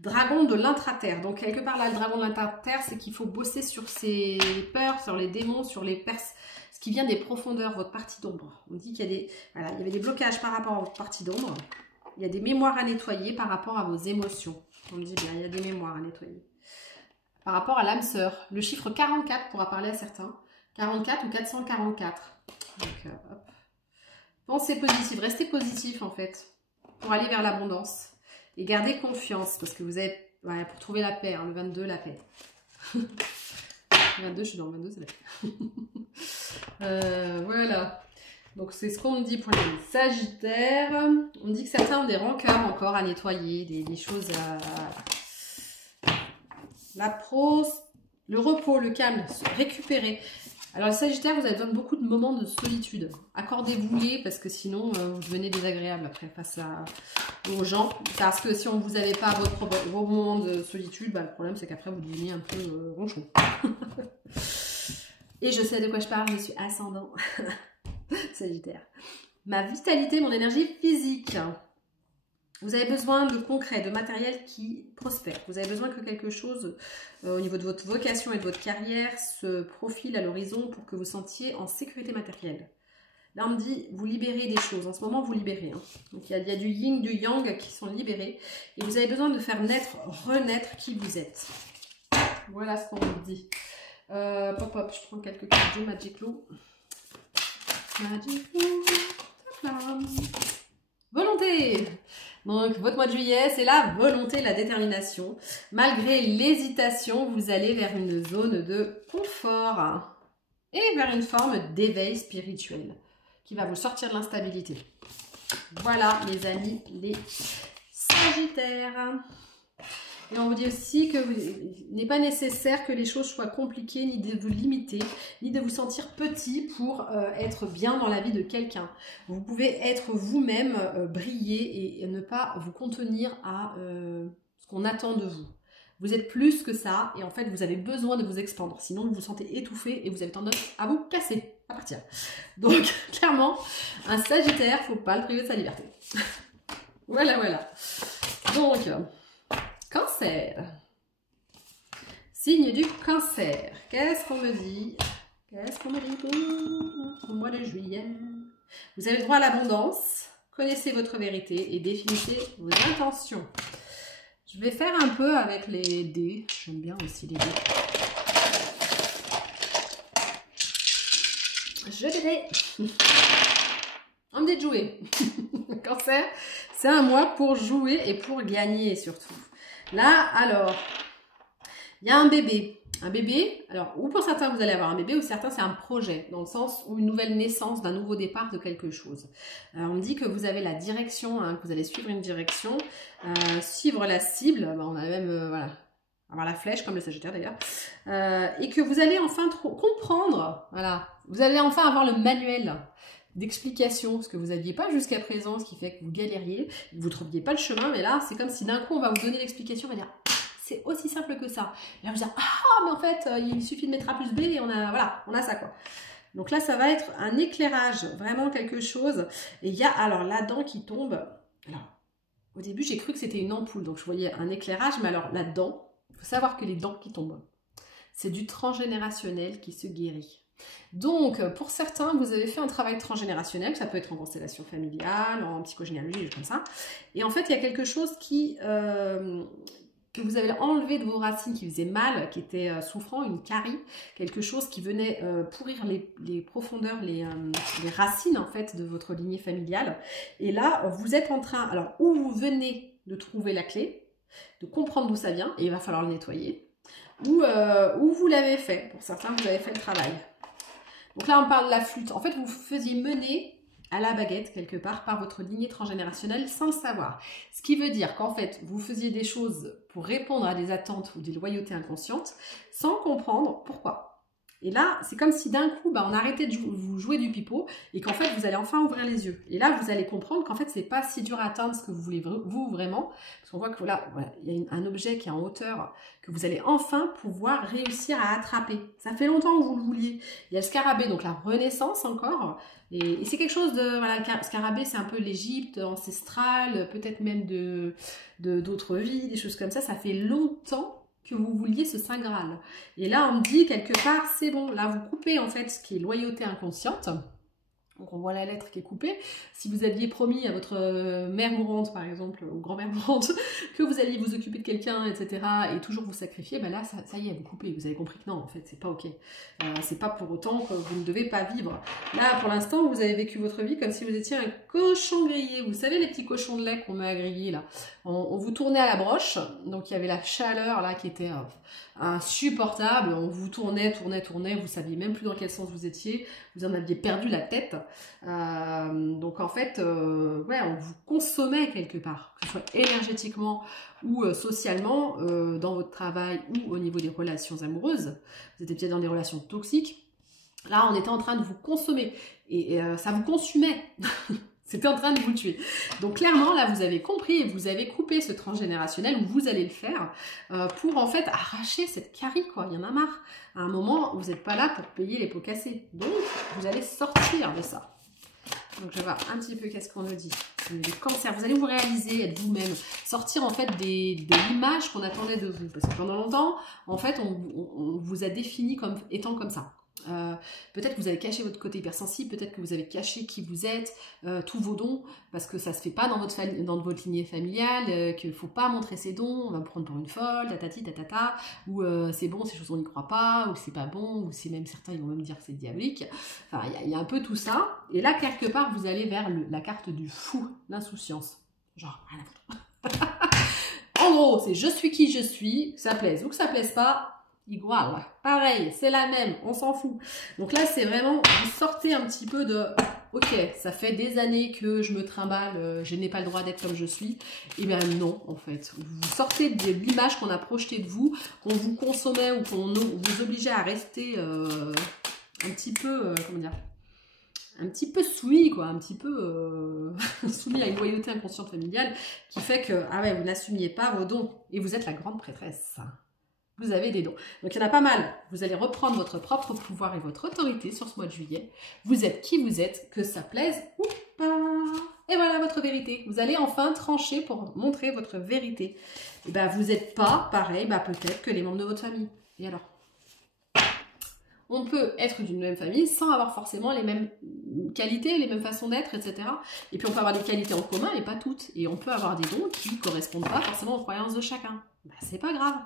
Dragon de l'intraterre. Donc, quelque part là, le dragon de l'intraterre, c'est qu'il faut bosser sur ses peurs, sur les démons, sur les perses. Ce qui vient des profondeurs, votre partie d'ombre. On dit qu'il y a des, voilà, il y avait des blocages par rapport à votre partie d'ombre. Il y a des mémoires à nettoyer par rapport à vos émotions. On me dit bien, il y a des mémoires à nettoyer. Par rapport à l'âme sœur, le chiffre 44 pourra parler à certains. 44 ou 444. Donc, hop. Pensez positif, restez positif en fait, pour aller vers l'abondance. Et gardez confiance, parce que vous êtes, ouais, pour trouver la paix, hein, le 22, la paix. Le 22, je suis dans le 22, c'est la paix. Voilà. Donc c'est ce qu'on me dit pour les Sagittaires. On me dit que certains ont des rancœurs encore à nettoyer, des choses à... La prose, le repos, le calme, se récupérer. Alors les Sagittaires, vous avez besoin de beaucoup de moments de solitude. Accordez-vous-les, parce que sinon vous devenez désagréable après face aux gens. Parce que si on ne vous avait pas vos moments de solitude, bah, le problème c'est qu'après vous devenez un peu ronchon. Et je sais de quoi je parle, je suis ascendant Sagittaire. Ma vitalité, mon énergie physique. Vous avez besoin de concret, de matériel qui prospère. Vous avez besoin que quelque chose au niveau de votre vocation et de votre carrière se profile à l'horizon pour que vous sentiez en sécurité matérielle. Là, on me dit, vous libérez des choses. En ce moment, vous libérez. Hein. Donc, il y a du yin, du yang qui sont libérés. Et vous avez besoin de faire naître, renaître qui vous êtes. Voilà ce qu'on me dit. Pop, pop, je prends quelques cartes de Magic Low. Magic Low. Volonté. Donc, votre mois de juillet, c'est la volonté, la détermination. Malgré l'hésitation, vous allez vers une zone de confort et vers une forme d'éveil spirituel qui va vous sortir de l'instabilité. Voilà, mes amis, les Sagittaire. Et on vous dit aussi qu'il n'est pas nécessaire que les choses soient compliquées, ni de vous limiter, ni de vous sentir petit pour être bien dans la vie de quelqu'un. Vous pouvez être vous-même, briller et ne pas vous contenir à ce qu'on attend de vous. Vous êtes plus que ça et en fait vous avez besoin de vous expandre. Sinon vous vous sentez étouffé et vous avez tendance à vous casser, à partir. Donc clairement, un Sagittaire, il ne faut pas le priver de sa liberté. Voilà, voilà. Donc... Cancer. Signe du Cancer. Qu'est-ce qu'on me dit? Qu'est-ce qu'on me dit pour le mois de juillet? Vous avez le droit à l'abondance. Connaissez votre vérité et définissez vos intentions. Je vais faire un peu avec les dés. J'aime bien aussi les dés. Je dirais... On me dit de jouer. Cancer, c'est un mois pour jouer et pour gagner surtout. Là, alors, il y a un bébé. Un bébé, alors, ou pour certains, vous allez avoir un bébé, ou certains, c'est un projet, dans le sens où une nouvelle naissance, d'un nouveau départ de quelque chose. On me dit que vous avez la direction, hein, que vous allez suivre une direction, suivre la cible, on a même, voilà, avoir la flèche, comme le Sagittaire d'ailleurs, et que vous allez enfin comprendre, voilà, vous allez enfin avoir le manuel d'explication, ce que vous n'aviez pas jusqu'à présent, ce qui fait que vous galériez, vous ne trouviez pas le chemin, mais là, c'est comme si d'un coup, on va vous donner l'explication, on va dire, c'est aussi simple que ça. Et là, vous dire, ah, mais en fait, il suffit de mettre A plus B et on a, voilà, on a ça, quoi. Donc là, ça va être un éclairage, vraiment quelque chose. Et il y a, alors, la dent qui tombe. Alors, au début, j'ai cru que c'était une ampoule, donc je voyais un éclairage, mais alors, la dent, il faut savoir que les dents qui tombent, c'est du transgénérationnel qui se guérit. Donc, pour certains, vous avez fait un travail transgénérationnel, ça peut être en constellation familiale, en psychogénéalogie, comme ça. Et en fait, il y a quelque chose qui, que vous avez enlevé de vos racines qui faisait mal, qui était souffrant, une carie, quelque chose qui venait pourrir les profondeurs, les racines en fait de votre lignée familiale. Et là, vous êtes en train, alors, où vous venez de trouver la clé, de comprendre d'où ça vient, et il va falloir le nettoyer, ou vous l'avez fait. Pour certains, vous avez fait le travail. Donc là, on parle de la flûte. En fait, vous faisiez mener à la baguette, quelque part, par votre lignée transgénérationnelle, sans le savoir. Ce qui veut dire qu'en fait, vous faisiez des choses pour répondre à des attentes ou des loyautés inconscientes, sans comprendre pourquoi. Et là, c'est comme si d'un coup, on arrêtait de vous jouer du pipeau, et qu'en fait, vous allez enfin ouvrir les yeux. Et là, vous allez comprendre qu'en fait, c'est pas si dur à atteindre ce que vous voulez, vous, vraiment. Parce qu'on voit que voilà, il y a un objet qui est en hauteur, que vous allez enfin pouvoir réussir à attraper. Ça fait longtemps que vous le vouliez. Il y a le scarabée, donc la renaissance encore. Et c'est quelque chose de... Voilà, le scarabée, c'est un peu l'Égypte ancestrale, peut-être même d'autres vies, des choses comme ça. Ça fait longtemps que vous vouliez ce Saint Graal. Et là, on me dit, quelque part, c'est bon. Là, vous coupez, en fait, ce qui est loyauté inconsciente. Donc, on voit la lettre qui est coupée. Si vous aviez promis à votre mère mourante, par exemple, ou grand-mère mourante, que vous alliez vous occuper de quelqu'un, etc., et toujours vous sacrifier, là, ça y est, vous coupez. Vous avez compris que non, en fait, c'est pas OK. C'est pas pour autant que vous ne devez pas vivre. Là, pour l'instant, vous avez vécu votre vie comme si vous étiez un cochon grillé. Vous savez, les petits cochons de lait qu'on met à griller, là. On vous tournait à la broche, donc il y avait la chaleur, là, qui était insupportable. On vous tournait, vous saviez même plus dans quel sens vous étiez. Vous en aviez perdu la tête. Donc en fait, ouais, on vous consommait quelque part, que ce soit énergétiquement ou socialement, dans votre travail ou au niveau des relations amoureuses. Vous étiez peut-être dans des relations toxiques. Là, on était en train de vous consommer et ça vous consumait. C'était en train de vous tuer. Donc clairement, là, vous avez compris et vous avez coupé ce transgénérationnel, ou vous allez le faire, pour en fait arracher cette carie, quoi. Il y en a marre. À un moment, vous n'êtes pas là pour payer les pots cassés. Donc, vous allez sortir de ça. Donc, je vais voir un petit peu qu'est-ce qu'on nous dit. Les cancers, vous allez vous réaliser, être vous-même. Sortir, en fait, de l'image qu'on attendait de vous. Parce que pendant longtemps, en fait, on vous a défini comme étant comme ça. Peut-être que vous avez caché votre côté hypersensible, peut-être que vous avez caché qui vous êtes, tous vos dons, parce que ça se fait pas dans votre lignée familiale, qu'il faut pas montrer ses dons, on va me prendre pour une folle, tatati tatata, ou c'est bon, ces choses on n'y croit pas, ou c'est pas bon, ou c'est même certains ils vont même dire que c'est diabolique. Enfin, il y a un peu tout ça, et là quelque part vous allez vers la carte du fou, l'insouciance. Genre, rien à foutre. En gros, c'est je suis qui je suis, que ça plaise ou que ça plaise pas, igual. Pareil, c'est la même, on s'en fout. Donc là, c'est vraiment, vous sortez un petit peu de, ok, ça fait des années que je me trimballe, je n'ai pas le droit d'être comme je suis. Eh bien non, en fait. Vous sortez de l'image qu'on a projetée de vous, qu'on vous consommait ou qu'on vous obligeait à rester un petit peu, comment dire, un petit peu soumis, quoi, un petit peu soumis à une loyauté inconsciente familiale qui fait que, ah ouais, vous n'assumiez pas vos dons et vous êtes la grande prêtresse. Vous avez des dons. Donc il y en a pas mal. Vous allez reprendre votre propre pouvoir et votre autorité sur ce mois de juillet. Vous êtes qui vous êtes, que ça plaise ou pas. Et voilà votre vérité. Vous allez enfin trancher pour montrer votre vérité. Et ben vous n'êtes pas pareil, peut-être que les membres de votre famille. Et alors? On peut être d'une même famille sans avoir forcément les mêmes qualités, les mêmes façons d'être, etc. Et puis on peut avoir des qualités en commun, mais pas toutes. Et on peut avoir des dons qui ne correspondent pas forcément aux croyances de chacun. C'est pas grave.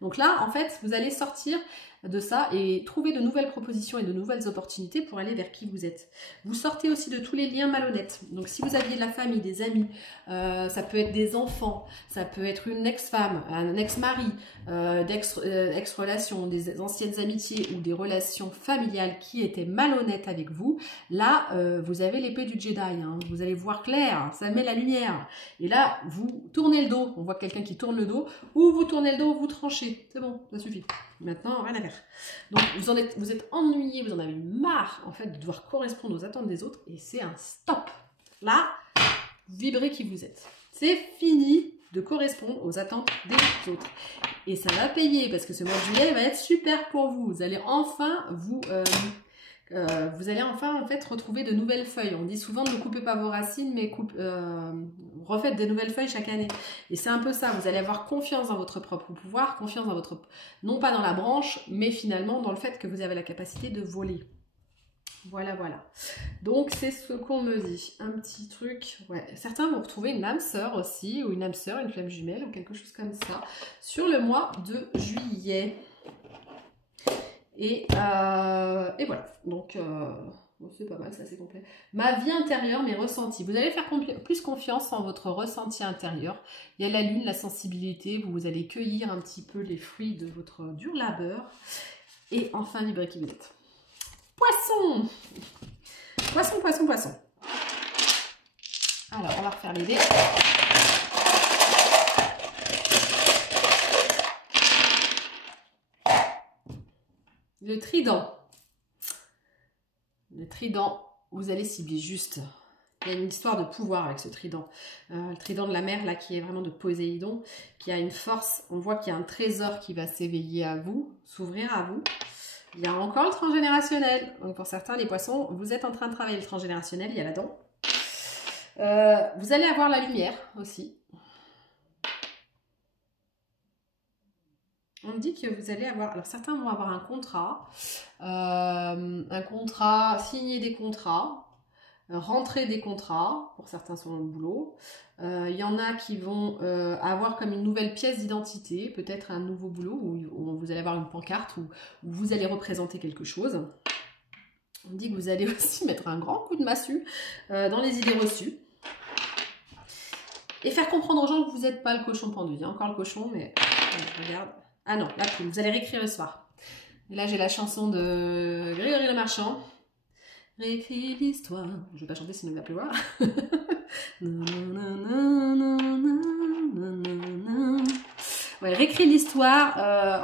Donc là, en fait, vous allez sortir de ça et trouver de nouvelles propositions et de nouvelles opportunités pour aller vers qui vous êtes. Vous sortez aussi de tous les liens malhonnêtes. Donc si vous aviez de la famille, des amis, ça peut être des enfants, ça peut être une ex-femme, un ex-mari, ex-relation, des anciennes amitiés ou des relations familiales qui étaient malhonnêtes avec vous, là, vous avez l'épée du Jedi. Hein. Vous allez voir clair, ça met la lumière. Et là, vous tournez le dos. On voit quelqu'un qui tourne le dos. Ou vous tournez le dos, vous tranchez. C'est bon, ça suffit. Maintenant, rien à faire. Donc, vous êtes ennuyé, vous en avez marre, en fait, de devoir correspondre aux attentes des autres, et c'est un stop. Là, vibrez qui vous êtes. C'est fini de correspondre aux attentes des autres. Et ça va payer, parce que ce mois de juillet va être super pour vous. Vous allez enfin en fait retrouver de nouvelles feuilles. On dit souvent ne coupez pas vos racines, mais refaites des nouvelles feuilles chaque année. Et c'est un peu ça, vous allez avoir confiance dans votre propre pouvoir, confiance dans votre, non pas dans la branche, mais finalement dans le fait que vous avez la capacité de voler. Voilà, voilà. Donc c'est ce qu'on me dit. Un petit truc, ouais. Certains vont retrouver une âme sœur aussi, ou une âme sœur, une flamme jumelle, ou quelque chose comme ça, sur le mois de juillet. Et voilà, donc bon, c'est pas mal, ça c'est complet. Ma vie intérieure, mes ressentis. Vous allez faire plus confiance en votre ressenti intérieur. Il y a la lune, la sensibilité, vous allez cueillir un petit peu les fruits de votre dur labeur. Et enfin, vibrer qui vous êtes. Poisson! Poisson, poisson, poisson. Alors, on va refaire les dés. Le trident. Le trident, vous allez cibler juste. Il y a une histoire de pouvoir avec ce trident. Le trident de la mer, là, qui est vraiment de Poséidon, qui a une force. On voit qu'il y a un trésor qui va s'éveiller à vous, s'ouvrir à vous. Il y a encore le transgénérationnel. Donc pour certains, les poissons, vous êtes en train de travailler le transgénérationnel, il y a là-dedans. Vous allez avoir la lumière aussi. On me dit que vous allez avoir... Alors, certains vont avoir un contrat, signer des contrats, rentrer des contrats, pour certains sur le boulot. Il y en a qui vont avoir comme une nouvelle pièce d'identité, peut-être un nouveau boulot, où vous allez avoir une pancarte, où vous allez représenter quelque chose. On me dit que vous allez aussi mettre un grand coup de massue dans les idées reçues. Et faire comprendre aux gens que vous n'êtes pas le cochon pendu. Il y a encore le cochon, mais je regarde... Ah non, la poule, vous allez réécrire le soir. Et là, j'ai la chanson de Grégory Le Marchand. Réécris l'histoire. Je ne vais pas chanter sinon il va pleuvoir. Ouais, réécris l'histoire.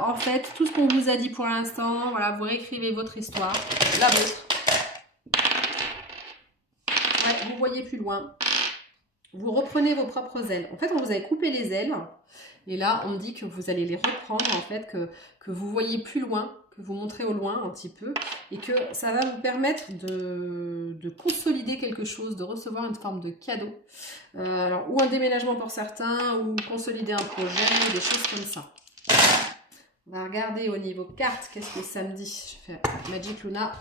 En fait, tout ce qu'on vous a dit pour l'instant, voilà, vous réécrivez votre histoire, la vôtre. Ouais, vous voyez plus loin. Vous reprenez vos propres ailes. En fait, on vous avait coupé les ailes. Et là, on me dit que vous allez les reprendre, en fait, que vous voyez plus loin, que vous montrez au loin un petit peu, et que ça va vous permettre de consolider quelque chose, de recevoir une forme de cadeau, alors, ou un déménagement pour certains, ou consolider un projet, des choses comme ça. On va regarder au niveau cartes, qu'est-ce que ça me dit. Je fais Magic Luna.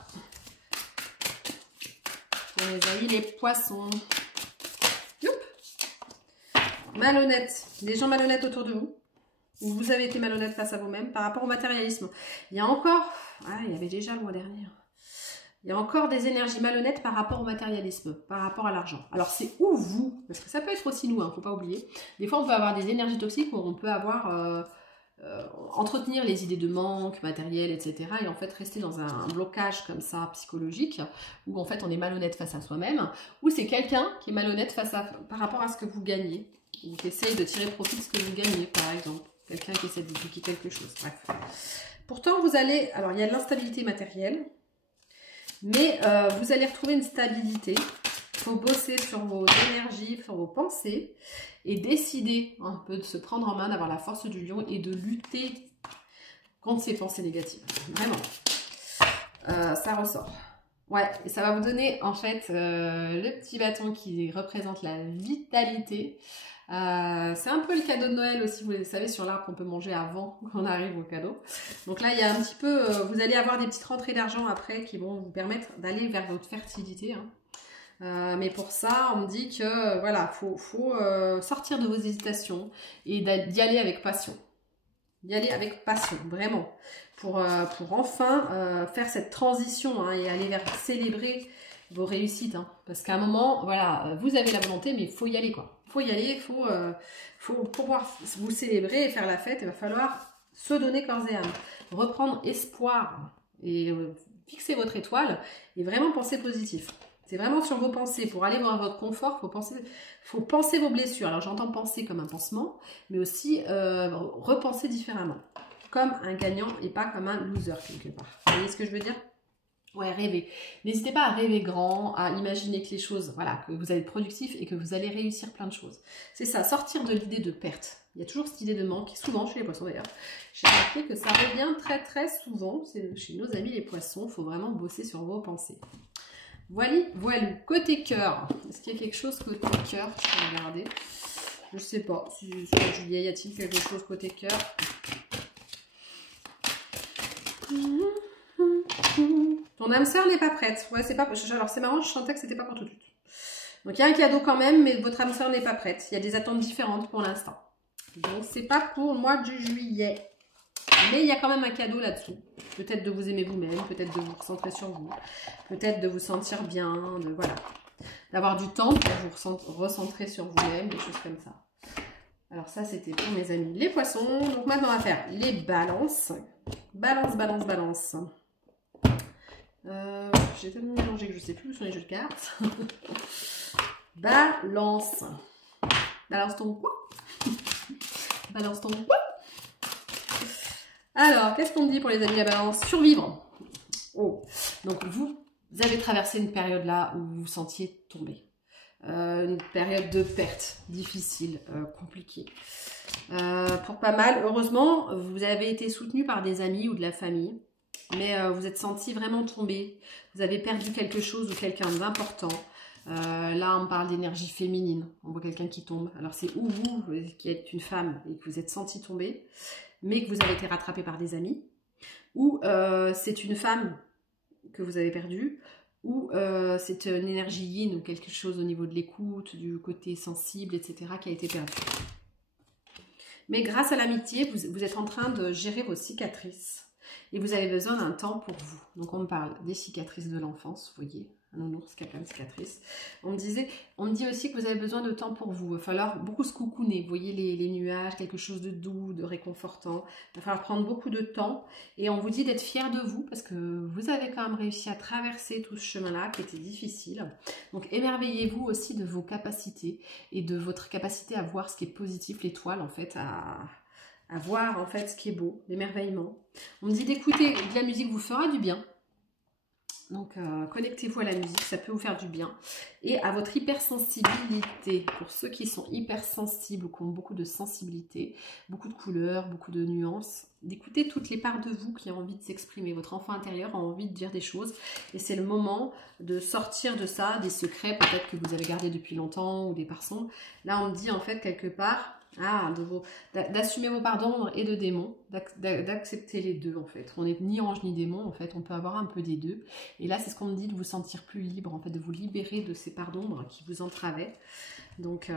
On les a eu, les poissons. Malhonnête, des gens malhonnêtes autour de vous, ou vous avez été malhonnête face à vous-même par rapport au matérialisme. Il y a encore, il y avait déjà le mois dernier, il y a encore des énergies malhonnêtes par rapport au matérialisme, par rapport à l'argent. Alors c'est où vous, parce que ça peut être aussi nous, hein, faut pas oublier. Des fois on peut avoir des énergies toxiques où on peut avoir entretenir les idées de manque matériel, etc. Et en fait rester dans un blocage comme ça psychologique, où en fait on est malhonnête face à soi-même, ou c'est quelqu'un qui est malhonnête par rapport à ce que vous gagnez, ou qui essaye de tirer profit de ce que vous gagnez, par exemple. Quelqu'un qui essaie d'éduquer quelque chose, bref. Pourtant, vous allez... Alors, il y a de l'instabilité matérielle, mais vous allez retrouver une stabilité. Il faut bosser sur vos énergies, sur vos pensées, et décider un peu de se prendre en main, d'avoir la force du lion et de lutter contre ces pensées négatives. Vraiment. Ça ressort. Ouais, et ça va vous donner, en fait, le petit bâton qui représente la vitalité. C'est un peu le cadeau de Noël aussi, vous le savez, sur l'arbre qu'on peut manger avant qu'on arrive au cadeau. Donc là, il y a un petit peu, vous allez avoir des petites rentrées d'argent après qui vont vous permettre d'aller vers votre fertilité. Hein. Mais pour ça, on me dit que voilà, faut sortir de vos hésitations et d'y aller avec passion. D'y aller avec passion, vraiment. Pour enfin faire cette transition hein, et aller vers célébrer vos réussites. Hein. Parce qu'à un moment, voilà, vous avez la volonté, mais il faut y aller, quoi. Il faut y aller, faut pouvoir vous célébrer et faire la fête. Il va falloir se donner corps et âme. Reprendre espoir et fixer votre étoile et vraiment penser positif. C'est vraiment sur vos pensées. Pour aller vers votre confort, faut penser vos blessures. Alors j'entends penser comme un pansement, mais aussi repenser différemment. Comme un gagnant et pas comme un loser quelque part. Vous voyez ce que je veux dire? Ouais, rêver. N'hésitez pas à rêver grand, à imaginer que les choses, voilà, que vous allez être productif et que vous allez réussir plein de choses. C'est ça, sortir de l'idée de perte. Il y a toujours cette idée de manque, souvent chez les poissons d'ailleurs. J'ai remarqué que ça revient très très souvent. C'est chez nos amis les poissons, il faut vraiment bosser sur vos pensées. Voilà. Côté cœur, est-ce qu'il y a quelque chose côté cœur? Je vais regarder. Je sais pas. Si sur juillet, y a-t-il quelque chose côté cœur? Ton âme sœur n'est pas prête. Ouais, c'est pas. Alors c'est marrant, je sentais que c'était pas pour tout de suite. Donc il y a un cadeau quand même, mais votre âme sœur n'est pas prête. Il y a des attentes différentes pour l'instant. Donc c'est pas pour le mois de juillet. Mais il y a quand même un cadeau là-dessous. Peut-être de vous aimer vous-même, peut-être de vous recentrer sur vous, peut-être de vous sentir bien, voilà. D'avoir du temps pour vous recentrer sur vous-même, des choses comme ça. Alors ça, c'était pour mes amis les poissons. Donc maintenant, on va faire les balances. Balance. J'ai tellement mélangé que je ne sais plus où sont les jeux de cartes. Balance. Balance ton quoi? Balance ton quoi? Alors, qu'est-ce qu'on me dit pour les amis la balance? Survivre. Oh. Donc, vous avez traversé une période là où vous vous sentiez tomber. Une période de perte difficile, compliquée. Pour pas mal, heureusement, vous avez été soutenu par des amis ou de la famille. Mais vous êtes senti vraiment tomber. Vous avez perdu quelque chose ou quelqu'un d'important. Là, on parle d'énergie féminine. On voit quelqu'un qui tombe. Alors, c'est ou vous, qui êtes une femme et que vous êtes senti tomber, mais que vous avez été rattrapé par des amis, ou c'est une femme que vous avez perdue, ou c'est une énergie yin ou quelque chose au niveau de l'écoute, du côté sensible, etc. qui a été perdu. Mais grâce à l'amitié, vous êtes en train de gérer vos cicatrices et vous avez besoin d'un temps pour vous. Donc on me parle des cicatrices de l'enfance, vous voyez, un nounours qui a plein de cicatrices. On me dit aussi que vous avez besoin de temps pour vous. Il va falloir beaucoup se coucouner. Vous voyez les nuages, quelque chose de doux, de réconfortant. Il va falloir prendre beaucoup de temps. Et on vous dit d'être fier de vous parce que vous avez quand même réussi à traverser tout ce chemin-là qui était difficile. Donc émerveillez-vous aussi de vos capacités et de votre capacité à voir ce qui est positif, l'étoile en fait, à voir en fait ce qui est beau, l'émerveillement. On me dit d'écouter de la musique vous fera du bien. Donc, connectez-vous à la musique, ça peut vous faire du bien. Et à votre hypersensibilité. Pour ceux qui sont hypersensibles ou qui ont beaucoup de sensibilité, beaucoup de couleurs, beaucoup de nuances, d'écouter toutes les parts de vous qui ont envie de s'exprimer. Votre enfant intérieur a envie de dire des choses. Et c'est le moment de sortir de ça, des secrets peut-être que vous avez gardés depuis longtemps ou des parts sombres. Là, on me dit en fait quelque part... d'assumer vos parts d'ombre et de démons, d'accepter les deux en fait. On n'est ni ange ni démon en fait, on peut avoir un peu des deux. Et là c'est ce qu'on me dit, de vous sentir plus libre en fait, de vous libérer de ces parts d'ombre qui vous entravaient. Donc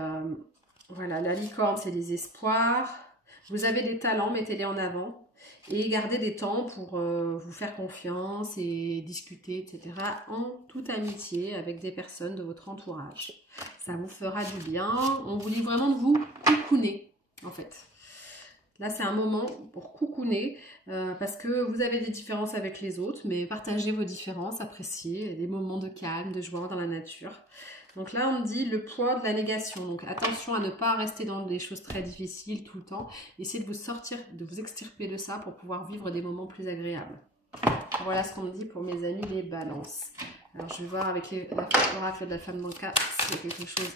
voilà, la licorne c'est des espoirs. Vous avez des talents, mettez-les en avant. Et gardez des temps pour vous faire confiance et discuter, etc. en toute amitié avec des personnes de votre entourage. Ça vous fera du bien. On vous dit vraiment de vous coucouner, en fait. Là, c'est un moment pour coucouner parce que vous avez des différences avec les autres, mais partagez vos différences, appréciez des moments de calme, de joie dans la nature. Donc là, on dit le poids de la négation. Donc attention à ne pas rester dans des choses très difficiles tout le temps. Essayez de vous sortir, de vous extirper de ça pour pouvoir vivre des moments plus agréables. Voilà ce qu'on me dit pour mes amis les balances. Alors je vais voir avec l'oracle de la femme d'Anka s'il y a quelque chose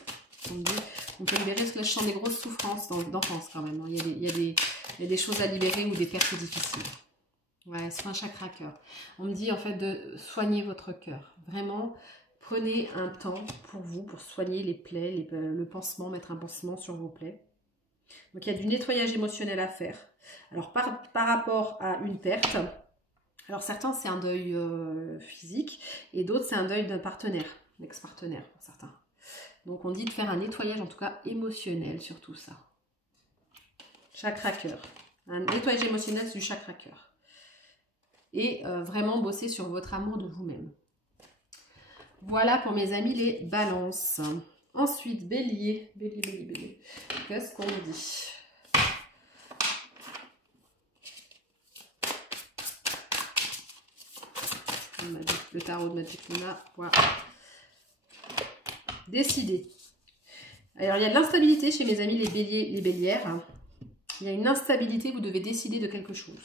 qu'on me dit. On peut libérer parce que là je sens des grosses souffrances d'enfance quand même. Il y a des choses à libérer ou des pertes difficiles. Ouais, c'est un chakra cœur. On me dit en fait de soigner votre cœur. Vraiment, prenez un temps pour vous, pour soigner les plaies, le pansement, mettre un pansement sur vos plaies. Donc il y a du nettoyage émotionnel à faire. Alors par rapport à une perte, alors certains c'est un deuil physique et d'autres c'est un deuil d'un partenaire, ex-partenaire pour certains. Donc on dit de faire un nettoyage en tout cas émotionnel sur tout ça. Chakra cœur. Un nettoyage émotionnel du chakra cœur. Et vraiment bosser sur votre amour de vous-même. Voilà pour mes amis les balances. Ensuite, bélier. Bélier. Qu'est-ce qu'on dit? Le tarot de Magic Luna. Voilà. Décider. Alors, il y a de l'instabilité chez mes amis les béliers, les bélières. Il y a une instabilité, vous devez décider de quelque chose.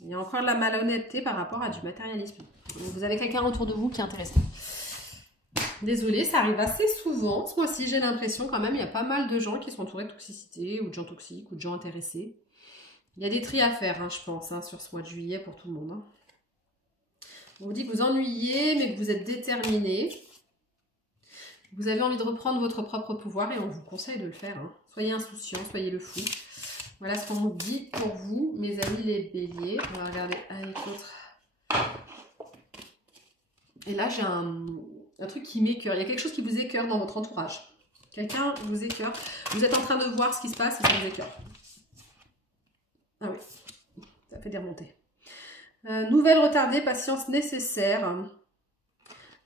Il y a encore de la malhonnêteté par rapport à du matérialisme. Vous avez quelqu'un autour de vous qui est intéressé. Désolée, ça arrive assez souvent. Ce mois-ci, j'ai l'impression quand même, il y a pas mal de gens qui sont entourés de toxicité, ou de gens toxiques, ou de gens intéressés. Il y a des tris à faire, hein, je pense, hein, sur ce mois de juillet pour tout le monde. Hein. On vous dit que vous ennuyez, mais que vous êtes déterminé. Vous avez envie de reprendre votre propre pouvoir et on vous conseille de le faire. Hein. Soyez insouciants, soyez le fou. Voilà ce qu'on vous dit pour vous, mes amis les béliers. On va regarder avec l'autre. Et là, j'ai un truc qui m'écœure. Il y a quelque chose qui vous écœure dans votre entourage. Quelqu'un vous écœure. Vous êtes en train de voir ce qui se passe et ça vous écœure. Ah oui, ça fait des remontées. Nouvelle retardée, patience nécessaire.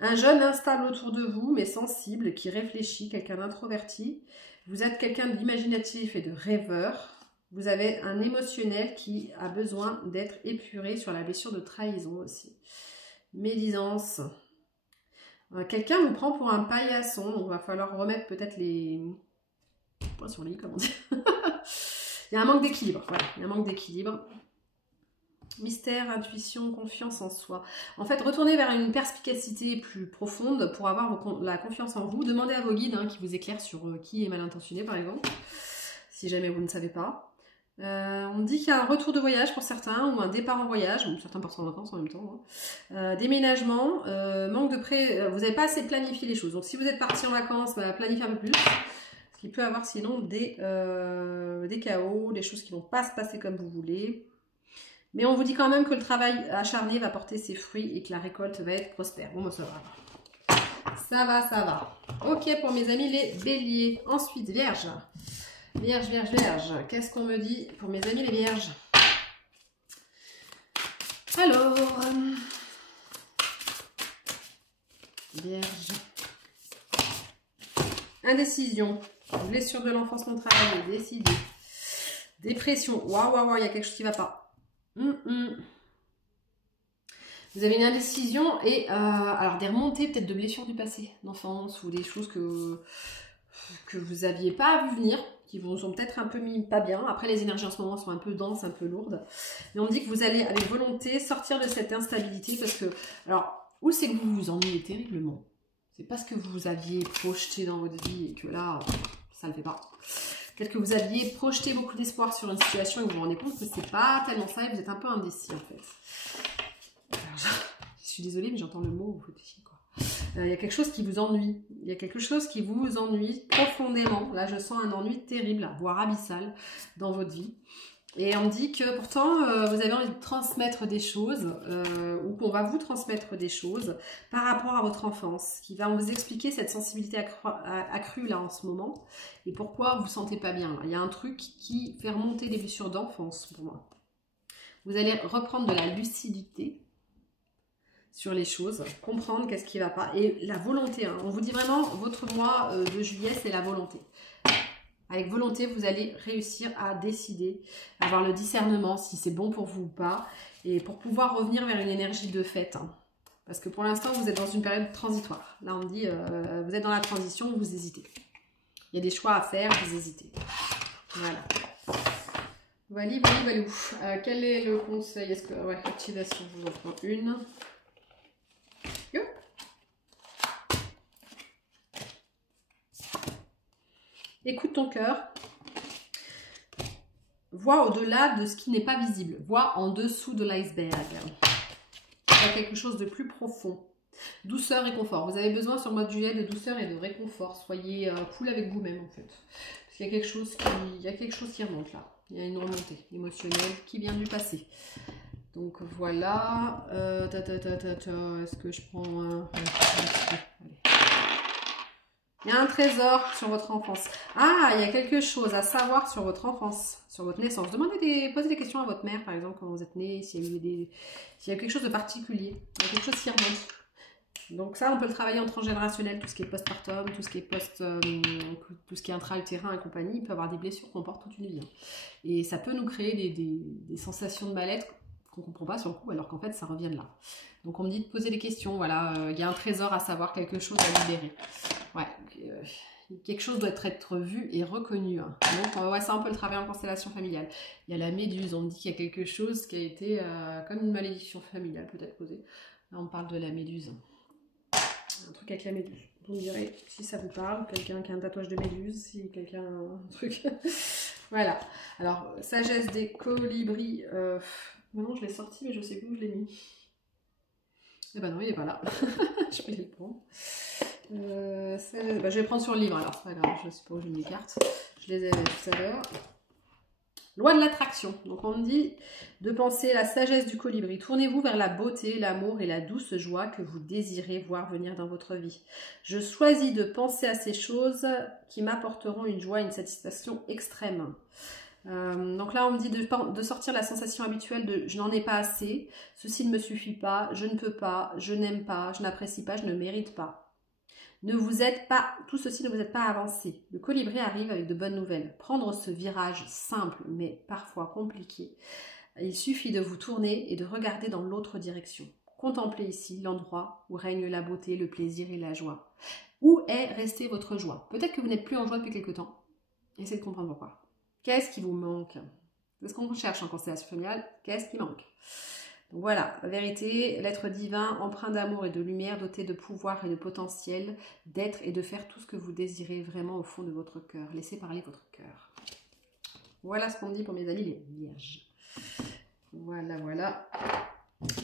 Un jeune instable autour de vous, mais sensible, qui réfléchit, quelqu'un d'introverti. Vous êtes quelqu'un d'imaginatif et de rêveur. Vous avez un émotionnel qui a besoin d'être épuré sur la blessure de trahison aussi. Médisance. Quelqu'un vous prend pour un paillasson, donc il va falloir remettre peut-être les points sur les i, comment dire. Il y a un manque d'équilibre, voilà, il y a un manque d'équilibre. Mystère, intuition, confiance en soi. En fait, retournez vers une perspicacité plus profonde pour avoir la confiance en vous. Demandez à vos guides hein, qui vous éclairent sur qui est mal intentionné, par exemple, si jamais vous ne savez pas. On dit qu'il y a un retour de voyage pour certains, ou un départ en voyage, ou certains partent en vacances en même temps. Hein. Déménagement, manque de vous n'avez pas assez planifié les choses. Donc si vous êtes parti en vacances, planifiez un peu plus. Parce qu'il peut y avoir sinon des chaos, des choses qui ne vont pas se passer comme vous voulez. Mais on vous dit quand même que le travail acharné va porter ses fruits et que la récolte va être prospère. Bon, ça va. Ça va, ça va. Ok pour mes amis les béliers. Ensuite, vierge. Vierge. Qu'est-ce qu'on me dit pour mes amis les vierges? Alors, vierge. Indécision. Blessure de l'enfance non travaillée. Décider. Dépression. Waouh, il y a quelque chose qui ne va pas. Vous avez une indécision et alors des remontées peut-être de blessures du passé, d'enfance ou des choses que vous n'aviez pas vu venir, qui vous ont peut-être un peu mis pas bien. Après les énergies en ce moment sont un peu denses, un peu lourdes. Mais on me dit que vous allez avec volonté sortir de cette instabilité parce que, alors, où c'est que vous vous ennuyez terriblement? C'est parce que vous aviez projeté dans votre vie et que là, ça ne le fait pas. Peut-être que vous aviez projeté beaucoup d'espoir sur une situation et vous vous rendez compte que c'est pas tellement ça et vous êtes un peu indécis en fait. Alors, je suis désolée mais j'entends le mot indécis quoi. Il y a quelque chose qui vous ennuie. Il y a quelque chose qui vous ennuie profondément. Là je sens un ennui terrible, voire abyssal dans votre vie. Et on me dit que pourtant vous avez envie de transmettre des choses ou qu'on va vous transmettre des choses par rapport à votre enfance qui va vous expliquer cette sensibilité accrue là en ce moment et pourquoi vous ne vous sentez pas bien. Il y a un truc qui fait remonter des blessures d'enfance pour moi. Vous allez reprendre de la lucidité sur les choses, comprendre qu'est-ce qui ne va pas et la volonté. Hein. On vous dit vraiment votre mois de juillet c'est la volonté. Avec volonté, vous allez réussir à décider, avoir le discernement si c'est bon pour vous ou pas, et pour pouvoir revenir vers une énergie de fête. Hein. Parce que pour l'instant, vous êtes dans une période transitoire. Là, on dit, vous êtes dans la transition, vous hésitez. Il y a des choix à faire, vous hésitez. Voilà. Valou. Quel est le conseil? Est-ce que... Ouais, activation, je vous en prends une. Yo. Écoute ton cœur. Vois au-delà de ce qui n'est pas visible. Vois en dessous de l'iceberg. Il y a quelque chose de plus profond. Douceur et confort. Vous avez besoin sur le mois de juillet de douceur et de réconfort. Soyez cool avec vous-même en fait. Parce qu'il y a quelque chose qui remonte là. Il y a une remontée émotionnelle qui vient du passé. Donc voilà. Est-ce que je prends un... Il y a un trésor sur votre enfance. Ah, il y a quelque chose à savoir sur votre enfance, sur votre naissance. Posez des questions à votre mère, par exemple, quand vous êtes né, s'il y a quelque chose de particulier, il y a quelque chose qui remonte. Donc ça, on peut le travailler en transgénérationnel, tout ce qui est postpartum, tout ce qui est intra-utérin et compagnie. Il peut y avoir des blessures qu'on porte toute une vie. Hein. Et ça peut nous créer des sensations de mal-être qu'on ne comprend pas sur le coup, alors qu'en fait, ça revient de là. Donc on me dit de poser des questions, voilà, il y a un trésor à savoir, quelque chose à libérer. Ouais, quelque chose doit être vu et reconnu. Hein. Donc ouais, ça on peut le travailler en constellation familiale. Il y a la méduse, on me dit qu'il y a quelque chose qui a été comme une malédiction familiale peut-être posée. Là on parle de la méduse. Un truc avec la méduse. Vous me direz si ça vous parle, quelqu'un qui a un tatouage de méduse, si quelqu'un a un truc. Voilà. Alors, sagesse des colibris. Maintenant je l'ai sorti mais je sais plus où je l'ai mis. Eh ben non, il n'est pas là. Je vais le prendre. Je vais prendre sur le livre alors, c'est pas grave, je sais pas où j'ai mis les cartes. Je les avais tout à l'heure. Loi de l'attraction. Donc on me dit de penser la sagesse du colibri. Tournez-vous vers la beauté, l'amour et la douce joie que vous désirez voir venir dans votre vie. Je choisis de penser à ces choses qui m'apporteront une joie et une satisfaction extrême. Donc là on me dit de sortir la sensation habituelle de je n'en ai pas assez, ceci ne me suffit pas, je ne peux pas, je n'aime pas, je n'apprécie pas, je ne mérite pas. Tout ceci ne vous aide pas à avancer. Le colibri arrive avec de bonnes nouvelles. Prendre ce virage simple mais parfois compliqué, il suffit de vous tourner et de regarder dans l'autre direction. Contemplez ici l'endroit où règne la beauté, le plaisir et la joie. Où est restée votre joie? Peut-être que vous n'êtes plus en joie depuis quelque temps. Essayez de comprendre pourquoi. Qu'est-ce qui vous manque? C'est ce qu'on cherche en constellation familiale. Qu'est-ce qui manque? Donc voilà, la vérité, l'être divin, empreint d'amour et de lumière, doté de pouvoir et de potentiel, d'être et de faire tout ce que vous désirez vraiment au fond de votre cœur. Laissez parler votre cœur. Voilà ce qu'on dit pour mes amis les vierges. Voilà, voilà.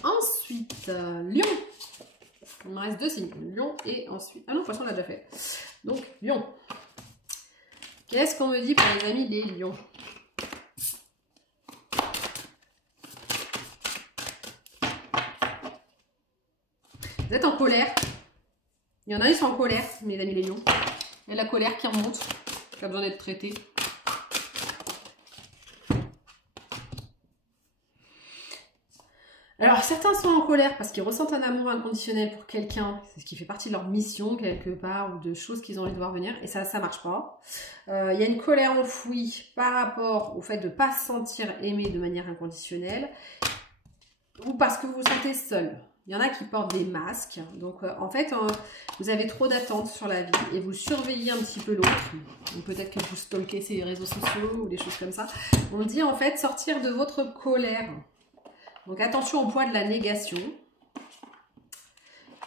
Ensuite, Lion. Il me reste deux signes. Lion et ensuite... Ah non, poisson, on l'a déjà fait. Donc, Lion. Qu'est-ce qu'on me dit pour les amis les lions? Vous êtes en colère. Il y en a, ils sont en colère, mes amis les lions. Il y a la colère qui remonte, qui a besoin d'être traitée. Alors, certains sont en colère parce qu'ils ressentent un amour inconditionnel pour quelqu'un, c'est ce qui fait partie de leur mission quelque part, ou de choses qu'ils ont envie de voir venir, et ça marche pas. Il y a une colère enfouie par rapport au fait de ne pas se sentir aimé de manière inconditionnelle, ou parce que vous vous sentez seul. Il y en a qui portent des masques, donc en fait, vous avez trop d'attentes sur la vie, et vous surveillez un petit peu l'autre, ou peut-être que vous stalkez ses réseaux sociaux, ou des choses comme ça. On dit en fait sortir de votre colère. Donc attention au poids de la négation.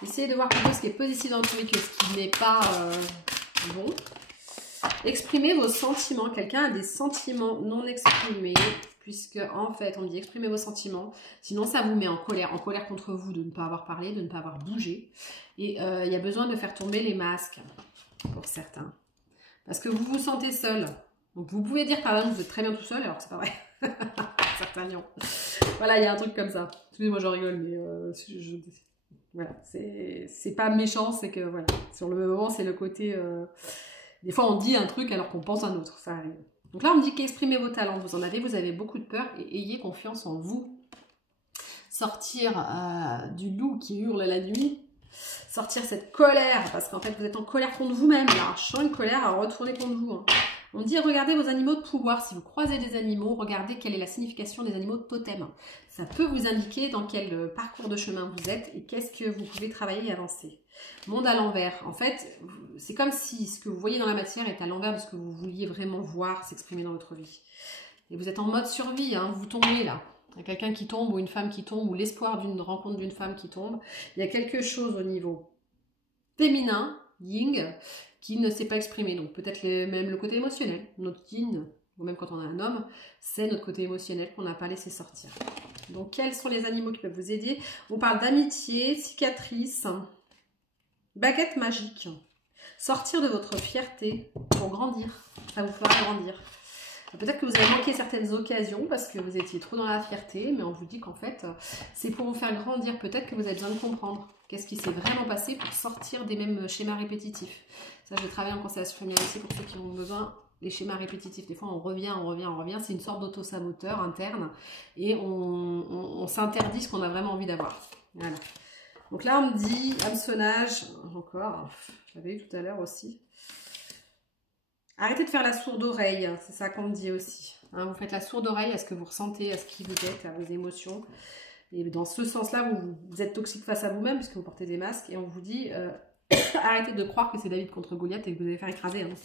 Essayez de voir plutôt ce qui est positif dans le truc que ce qui n'est pas bon. Exprimez vos sentiments. Quelqu'un a des sentiments non exprimés, puisque en fait on dit exprimez vos sentiments. Sinon ça vous met en colère contre vous de ne pas avoir parlé, de ne pas avoir bougé. Et il y a besoin de faire tomber les masques pour certains. Parce que vous vous sentez seul. Donc vous pouvez dire par exemple vous êtes très bien tout seul alors que c'est pas vrai. Certains lions. Voilà, il y a un truc comme ça. Excusez-moi, j'en rigole, mais voilà, c'est pas méchant, c'est que voilà, sur le moment, c'est le côté. Des fois, on dit un truc alors qu'on pense un autre, ça arrive. Donc là, on me dit qu'exprimez vos talents, vous avez beaucoup de peur et ayez confiance en vous. Sortir du loup qui hurle la nuit, sortir cette colère, parce qu'en fait, vous êtes en colère contre vous-même. Là, je sens une colère à retourner contre vous. Hein. On dit regardez vos animaux de pouvoir. Si vous croisez des animaux, regardez quelle est la signification des animaux de totem. Ça peut vous indiquer dans quel parcours de chemin vous êtes et qu'est-ce que vous pouvez travailler et avancer. Monde à l'envers. En fait, c'est comme si ce que vous voyez dans la matière est à l'envers de ce que vous vouliez vraiment voir s'exprimer dans votre vie. Et vous êtes en mode survie, hein, vous tombez là. Il y a quelqu'un qui tombe ou une femme qui tombe ou l'espoir d'une rencontre d'une femme qui tombe. Il y a quelque chose au niveau féminin, yin, qui ne s'est pas exprimé. Donc peut-être même le côté émotionnel. Notre yin, ou même quand on a un homme, c'est notre côté émotionnel qu'on n'a pas laissé sortir. Donc quels sont les animaux qui peuvent vous aider? On parle d'amitié, cicatrice, baguette magique. Sortir de votre fierté pour grandir. Ça vous fera grandir. Peut-être que vous avez manqué certaines occasions parce que vous étiez trop dans la fierté, mais on vous dit qu'en fait, c'est pour vous faire grandir. Peut-être que vous avez besoin de comprendre qu'est-ce qui s'est vraiment passé pour sortir des mêmes schémas répétitifs. Ça, je vais travailler en constellation familiale aussi pour ceux qui ont besoin des schémas répétitifs. Des fois, on revient. C'est une sorte d'auto-saboteur interne et on s'interdit ce qu'on a vraiment envie d'avoir. Voilà. Donc là, on me dit hameçonnage, encore, j'avais eu tout à l'heure aussi. Arrêtez de faire la sourde oreille, c'est ça qu'on me dit aussi. Hein, vous faites la sourde oreille à ce que vous ressentez, à ce qui vous êtes, à vos émotions. Et dans ce sens-là, vous êtes toxique face à vous-même puisque vous portez des masques et on vous dit arrêtez de croire que c'est David contre Goliath et que vous allez faire écraser. Hein.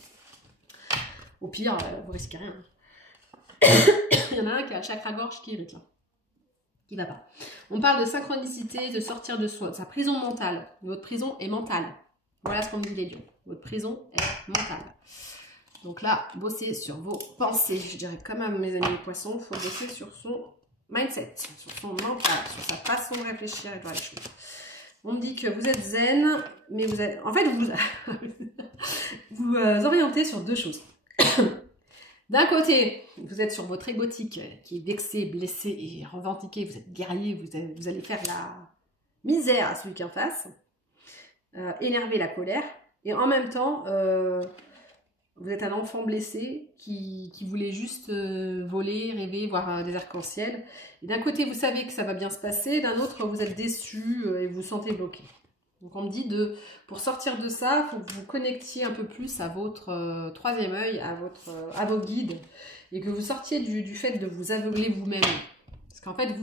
Au pire, vous risquez rien. Il y en a un qui a un chakra-gorge qui irrite là. Qui va pas. On parle de synchronicité, de sortir de soi, de sa prison mentale. Votre prison est mentale. Voilà ce qu'on me dit les lions. Votre prison est mentale. Donc là, bossez sur vos pensées. Je dirais quand même, mes amis les poissons, il faut bosser sur son mindset, sur son mental, sur sa façon de réfléchir et de voir les choses. On me dit que vous êtes zen, mais vous êtes... En fait, vous vous orientez sur deux choses. D'un côté, vous êtes sur votre égotique qui est vexé, blessé et revendiqué. Vous êtes guerrier, vous allez faire la misère à celui qui est en face. Énerver la colère. Et en même temps... vous êtes un enfant blessé qui voulait juste voler, rêver, voir des arcs-en-ciel. Et d'un côté, vous savez que ça va bien se passer. D'un autre, vous êtes déçu et vous vous sentez bloqué. Donc, on me dit, pour sortir de ça, il faut que vous connectiez un peu plus à votre troisième œil, à vos guides. Et que vous sortiez du fait de vous aveugler vous-même. Parce qu'en fait,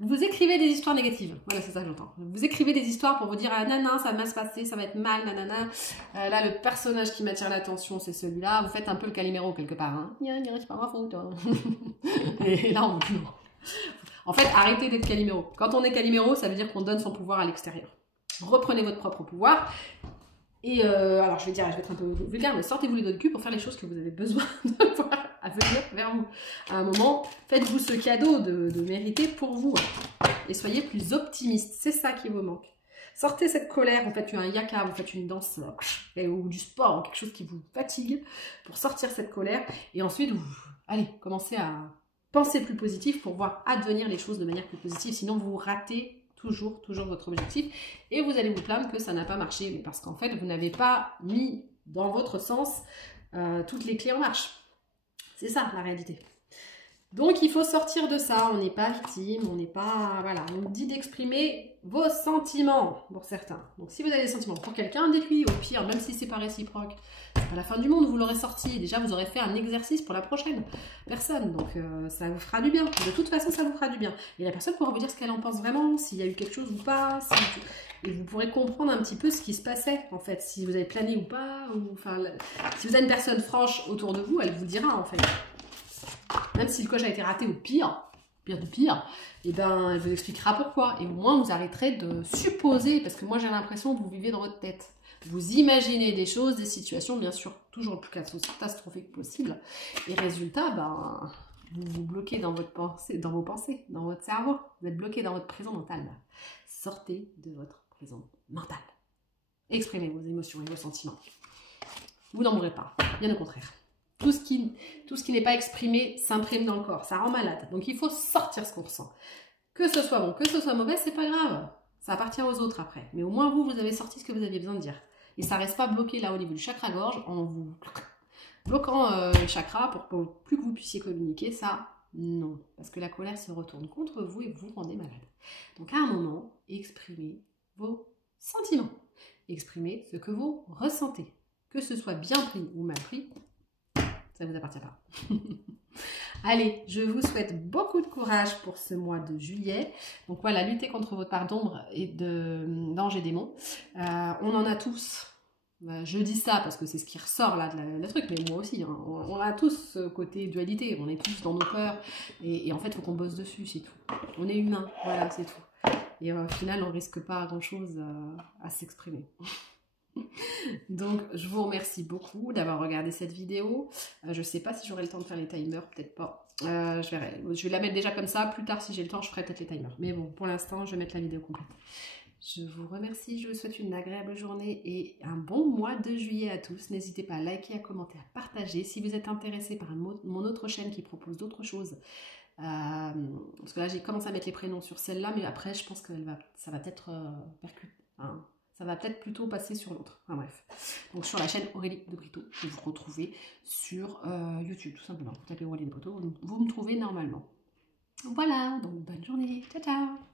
vous écrivez des histoires négatives. Voilà, c'est ça que j'entends. Vous écrivez des histoires pour vous dire ah, nanana, ça va mal se passer, ça va être mal, nanana. Là, le personnage qui m'attire l'attention, c'est celui-là. Vous faites un peu le Calimero quelque part. Hein. C'est pas ma faute. Hein. Et là, on vous dit non. En fait, arrêtez d'être Calimero. Quand on est Calimero, ça veut dire qu'on donne son pouvoir à l'extérieur. Reprenez votre propre pouvoir. Et alors, je vais être un peu vulgaire, mais sortez-vous les doigts de cul pour faire les choses que vous avez besoin de voir à venir vers vous. À un moment, faites-vous ce cadeau de mériter pour vous. Et soyez plus optimiste. C'est ça qui vous manque. Sortez cette colère, vous faites un yaka, vous faites une danse ou du sport, ou quelque chose qui vous fatigue pour sortir cette colère. Et ensuite, allez, commencez à penser plus positif pour voir advenir les choses de manière plus positive. Sinon, vous ratez toujours votre objectif et vous allez vous plaindre que ça n'a pas marché. Mais parce qu'en fait, vous n'avez pas mis dans votre sens toutes les clés en marche. C'est ça la réalité. Donc il faut sortir de ça, on n'est pas victime, on n'est pas... Voilà, on dit d'exprimer vos sentiments pour certains. Donc si vous avez des sentiments pour quelqu'un, dites-lui au pire, même si c'est pas réciproque. C'est pas la fin du monde, vous l'aurez sorti. Déjà vous aurez fait un exercice pour la prochaine personne. Donc ça vous fera du bien. De toute façon ça vous fera du bien. Et la personne pourra vous dire ce qu'elle en pense vraiment, s'il y a eu quelque chose ou pas. Et vous pourrez comprendre un petit peu ce qui se passait en fait. Si vous avez plané ou pas. Si vous avez une personne franche autour de vous, elle vous dira en fait. Même si le coche a été raté ou pire de pire, et ben elle vous expliquera pourquoi. Et au moins vous arrêterez de supposer, parce que moi j'ai l'impression que vous vivez dans votre tête. Vous imaginez des choses, des situations, bien sûr, toujours le plus catastrophique possible. Et résultat, ben, vous vous bloquez dans vos pensées, dans votre cerveau. Vous êtes bloqué dans votre prison mentale. Sortez de votre prison mentale. Exprimez vos émotions et vos sentiments. Vous n'en mourrez pas, bien au contraire. Tout ce qui n'est pas exprimé s'imprime dans le corps, ça rend malade. Donc il faut sortir ce qu'on ressent. Que ce soit bon, que ce soit mauvais, c'est pas grave. Ça appartient aux autres après. Mais au moins vous avez sorti ce que vous aviez besoin de dire. Et ça reste pas bloqué là au niveau du chakra-gorge en vous bloquant le chakra pour plus que vous puissiez communiquer. Ça, non. Parce que la colère se retourne contre vous et vous vous rendez malade. Donc à un moment, exprimez vos sentiments. Exprimez ce que vous ressentez. Que ce soit bien pris ou mal pris, ça ne vous appartient pas. Allez, je vous souhaite beaucoup de courage pour ce mois de juillet. Donc voilà, lutter contre votre part d'ombre et d'anges et démons. On en a tous. Je dis ça parce que c'est ce qui ressort là de le truc, mais moi aussi. Hein. On a tous ce côté dualité. On est tous dans nos peurs. Et en fait, il faut qu'on bosse dessus, c'est tout. On est humain, voilà, c'est tout. Et au final, on risque pas grand-chose à s'exprimer. Donc, je vous remercie beaucoup d'avoir regardé cette vidéo. Je ne sais pas si j'aurai le temps de faire les timers, peut-être pas. Je verrai. Je vais la mettre déjà comme ça. Plus tard, si j'ai le temps, je ferai peut-être les timers. Mais bon, pour l'instant, je vais mettre la vidéo complète. Je vous remercie. Je vous souhaite une agréable journée et un bon mois de juillet à tous. N'hésitez pas à liker, à commenter, à partager. Si vous êtes intéressé par mon autre chaîne qui propose d'autres choses, parce que là, j'ai commencé à mettre les prénoms sur celle-là, mais après, je pense que ça va peut-être percuter. Hein. Ça va peut-être plutôt passer sur l'autre. Enfin bref. Donc sur la chaîne Aurélie de Brito, que vous retrouvez sur YouTube, tout simplement. Vous tapez Aurélie de Brito, vous me trouvez normalement. Voilà, donc bonne journée. Ciao, ciao.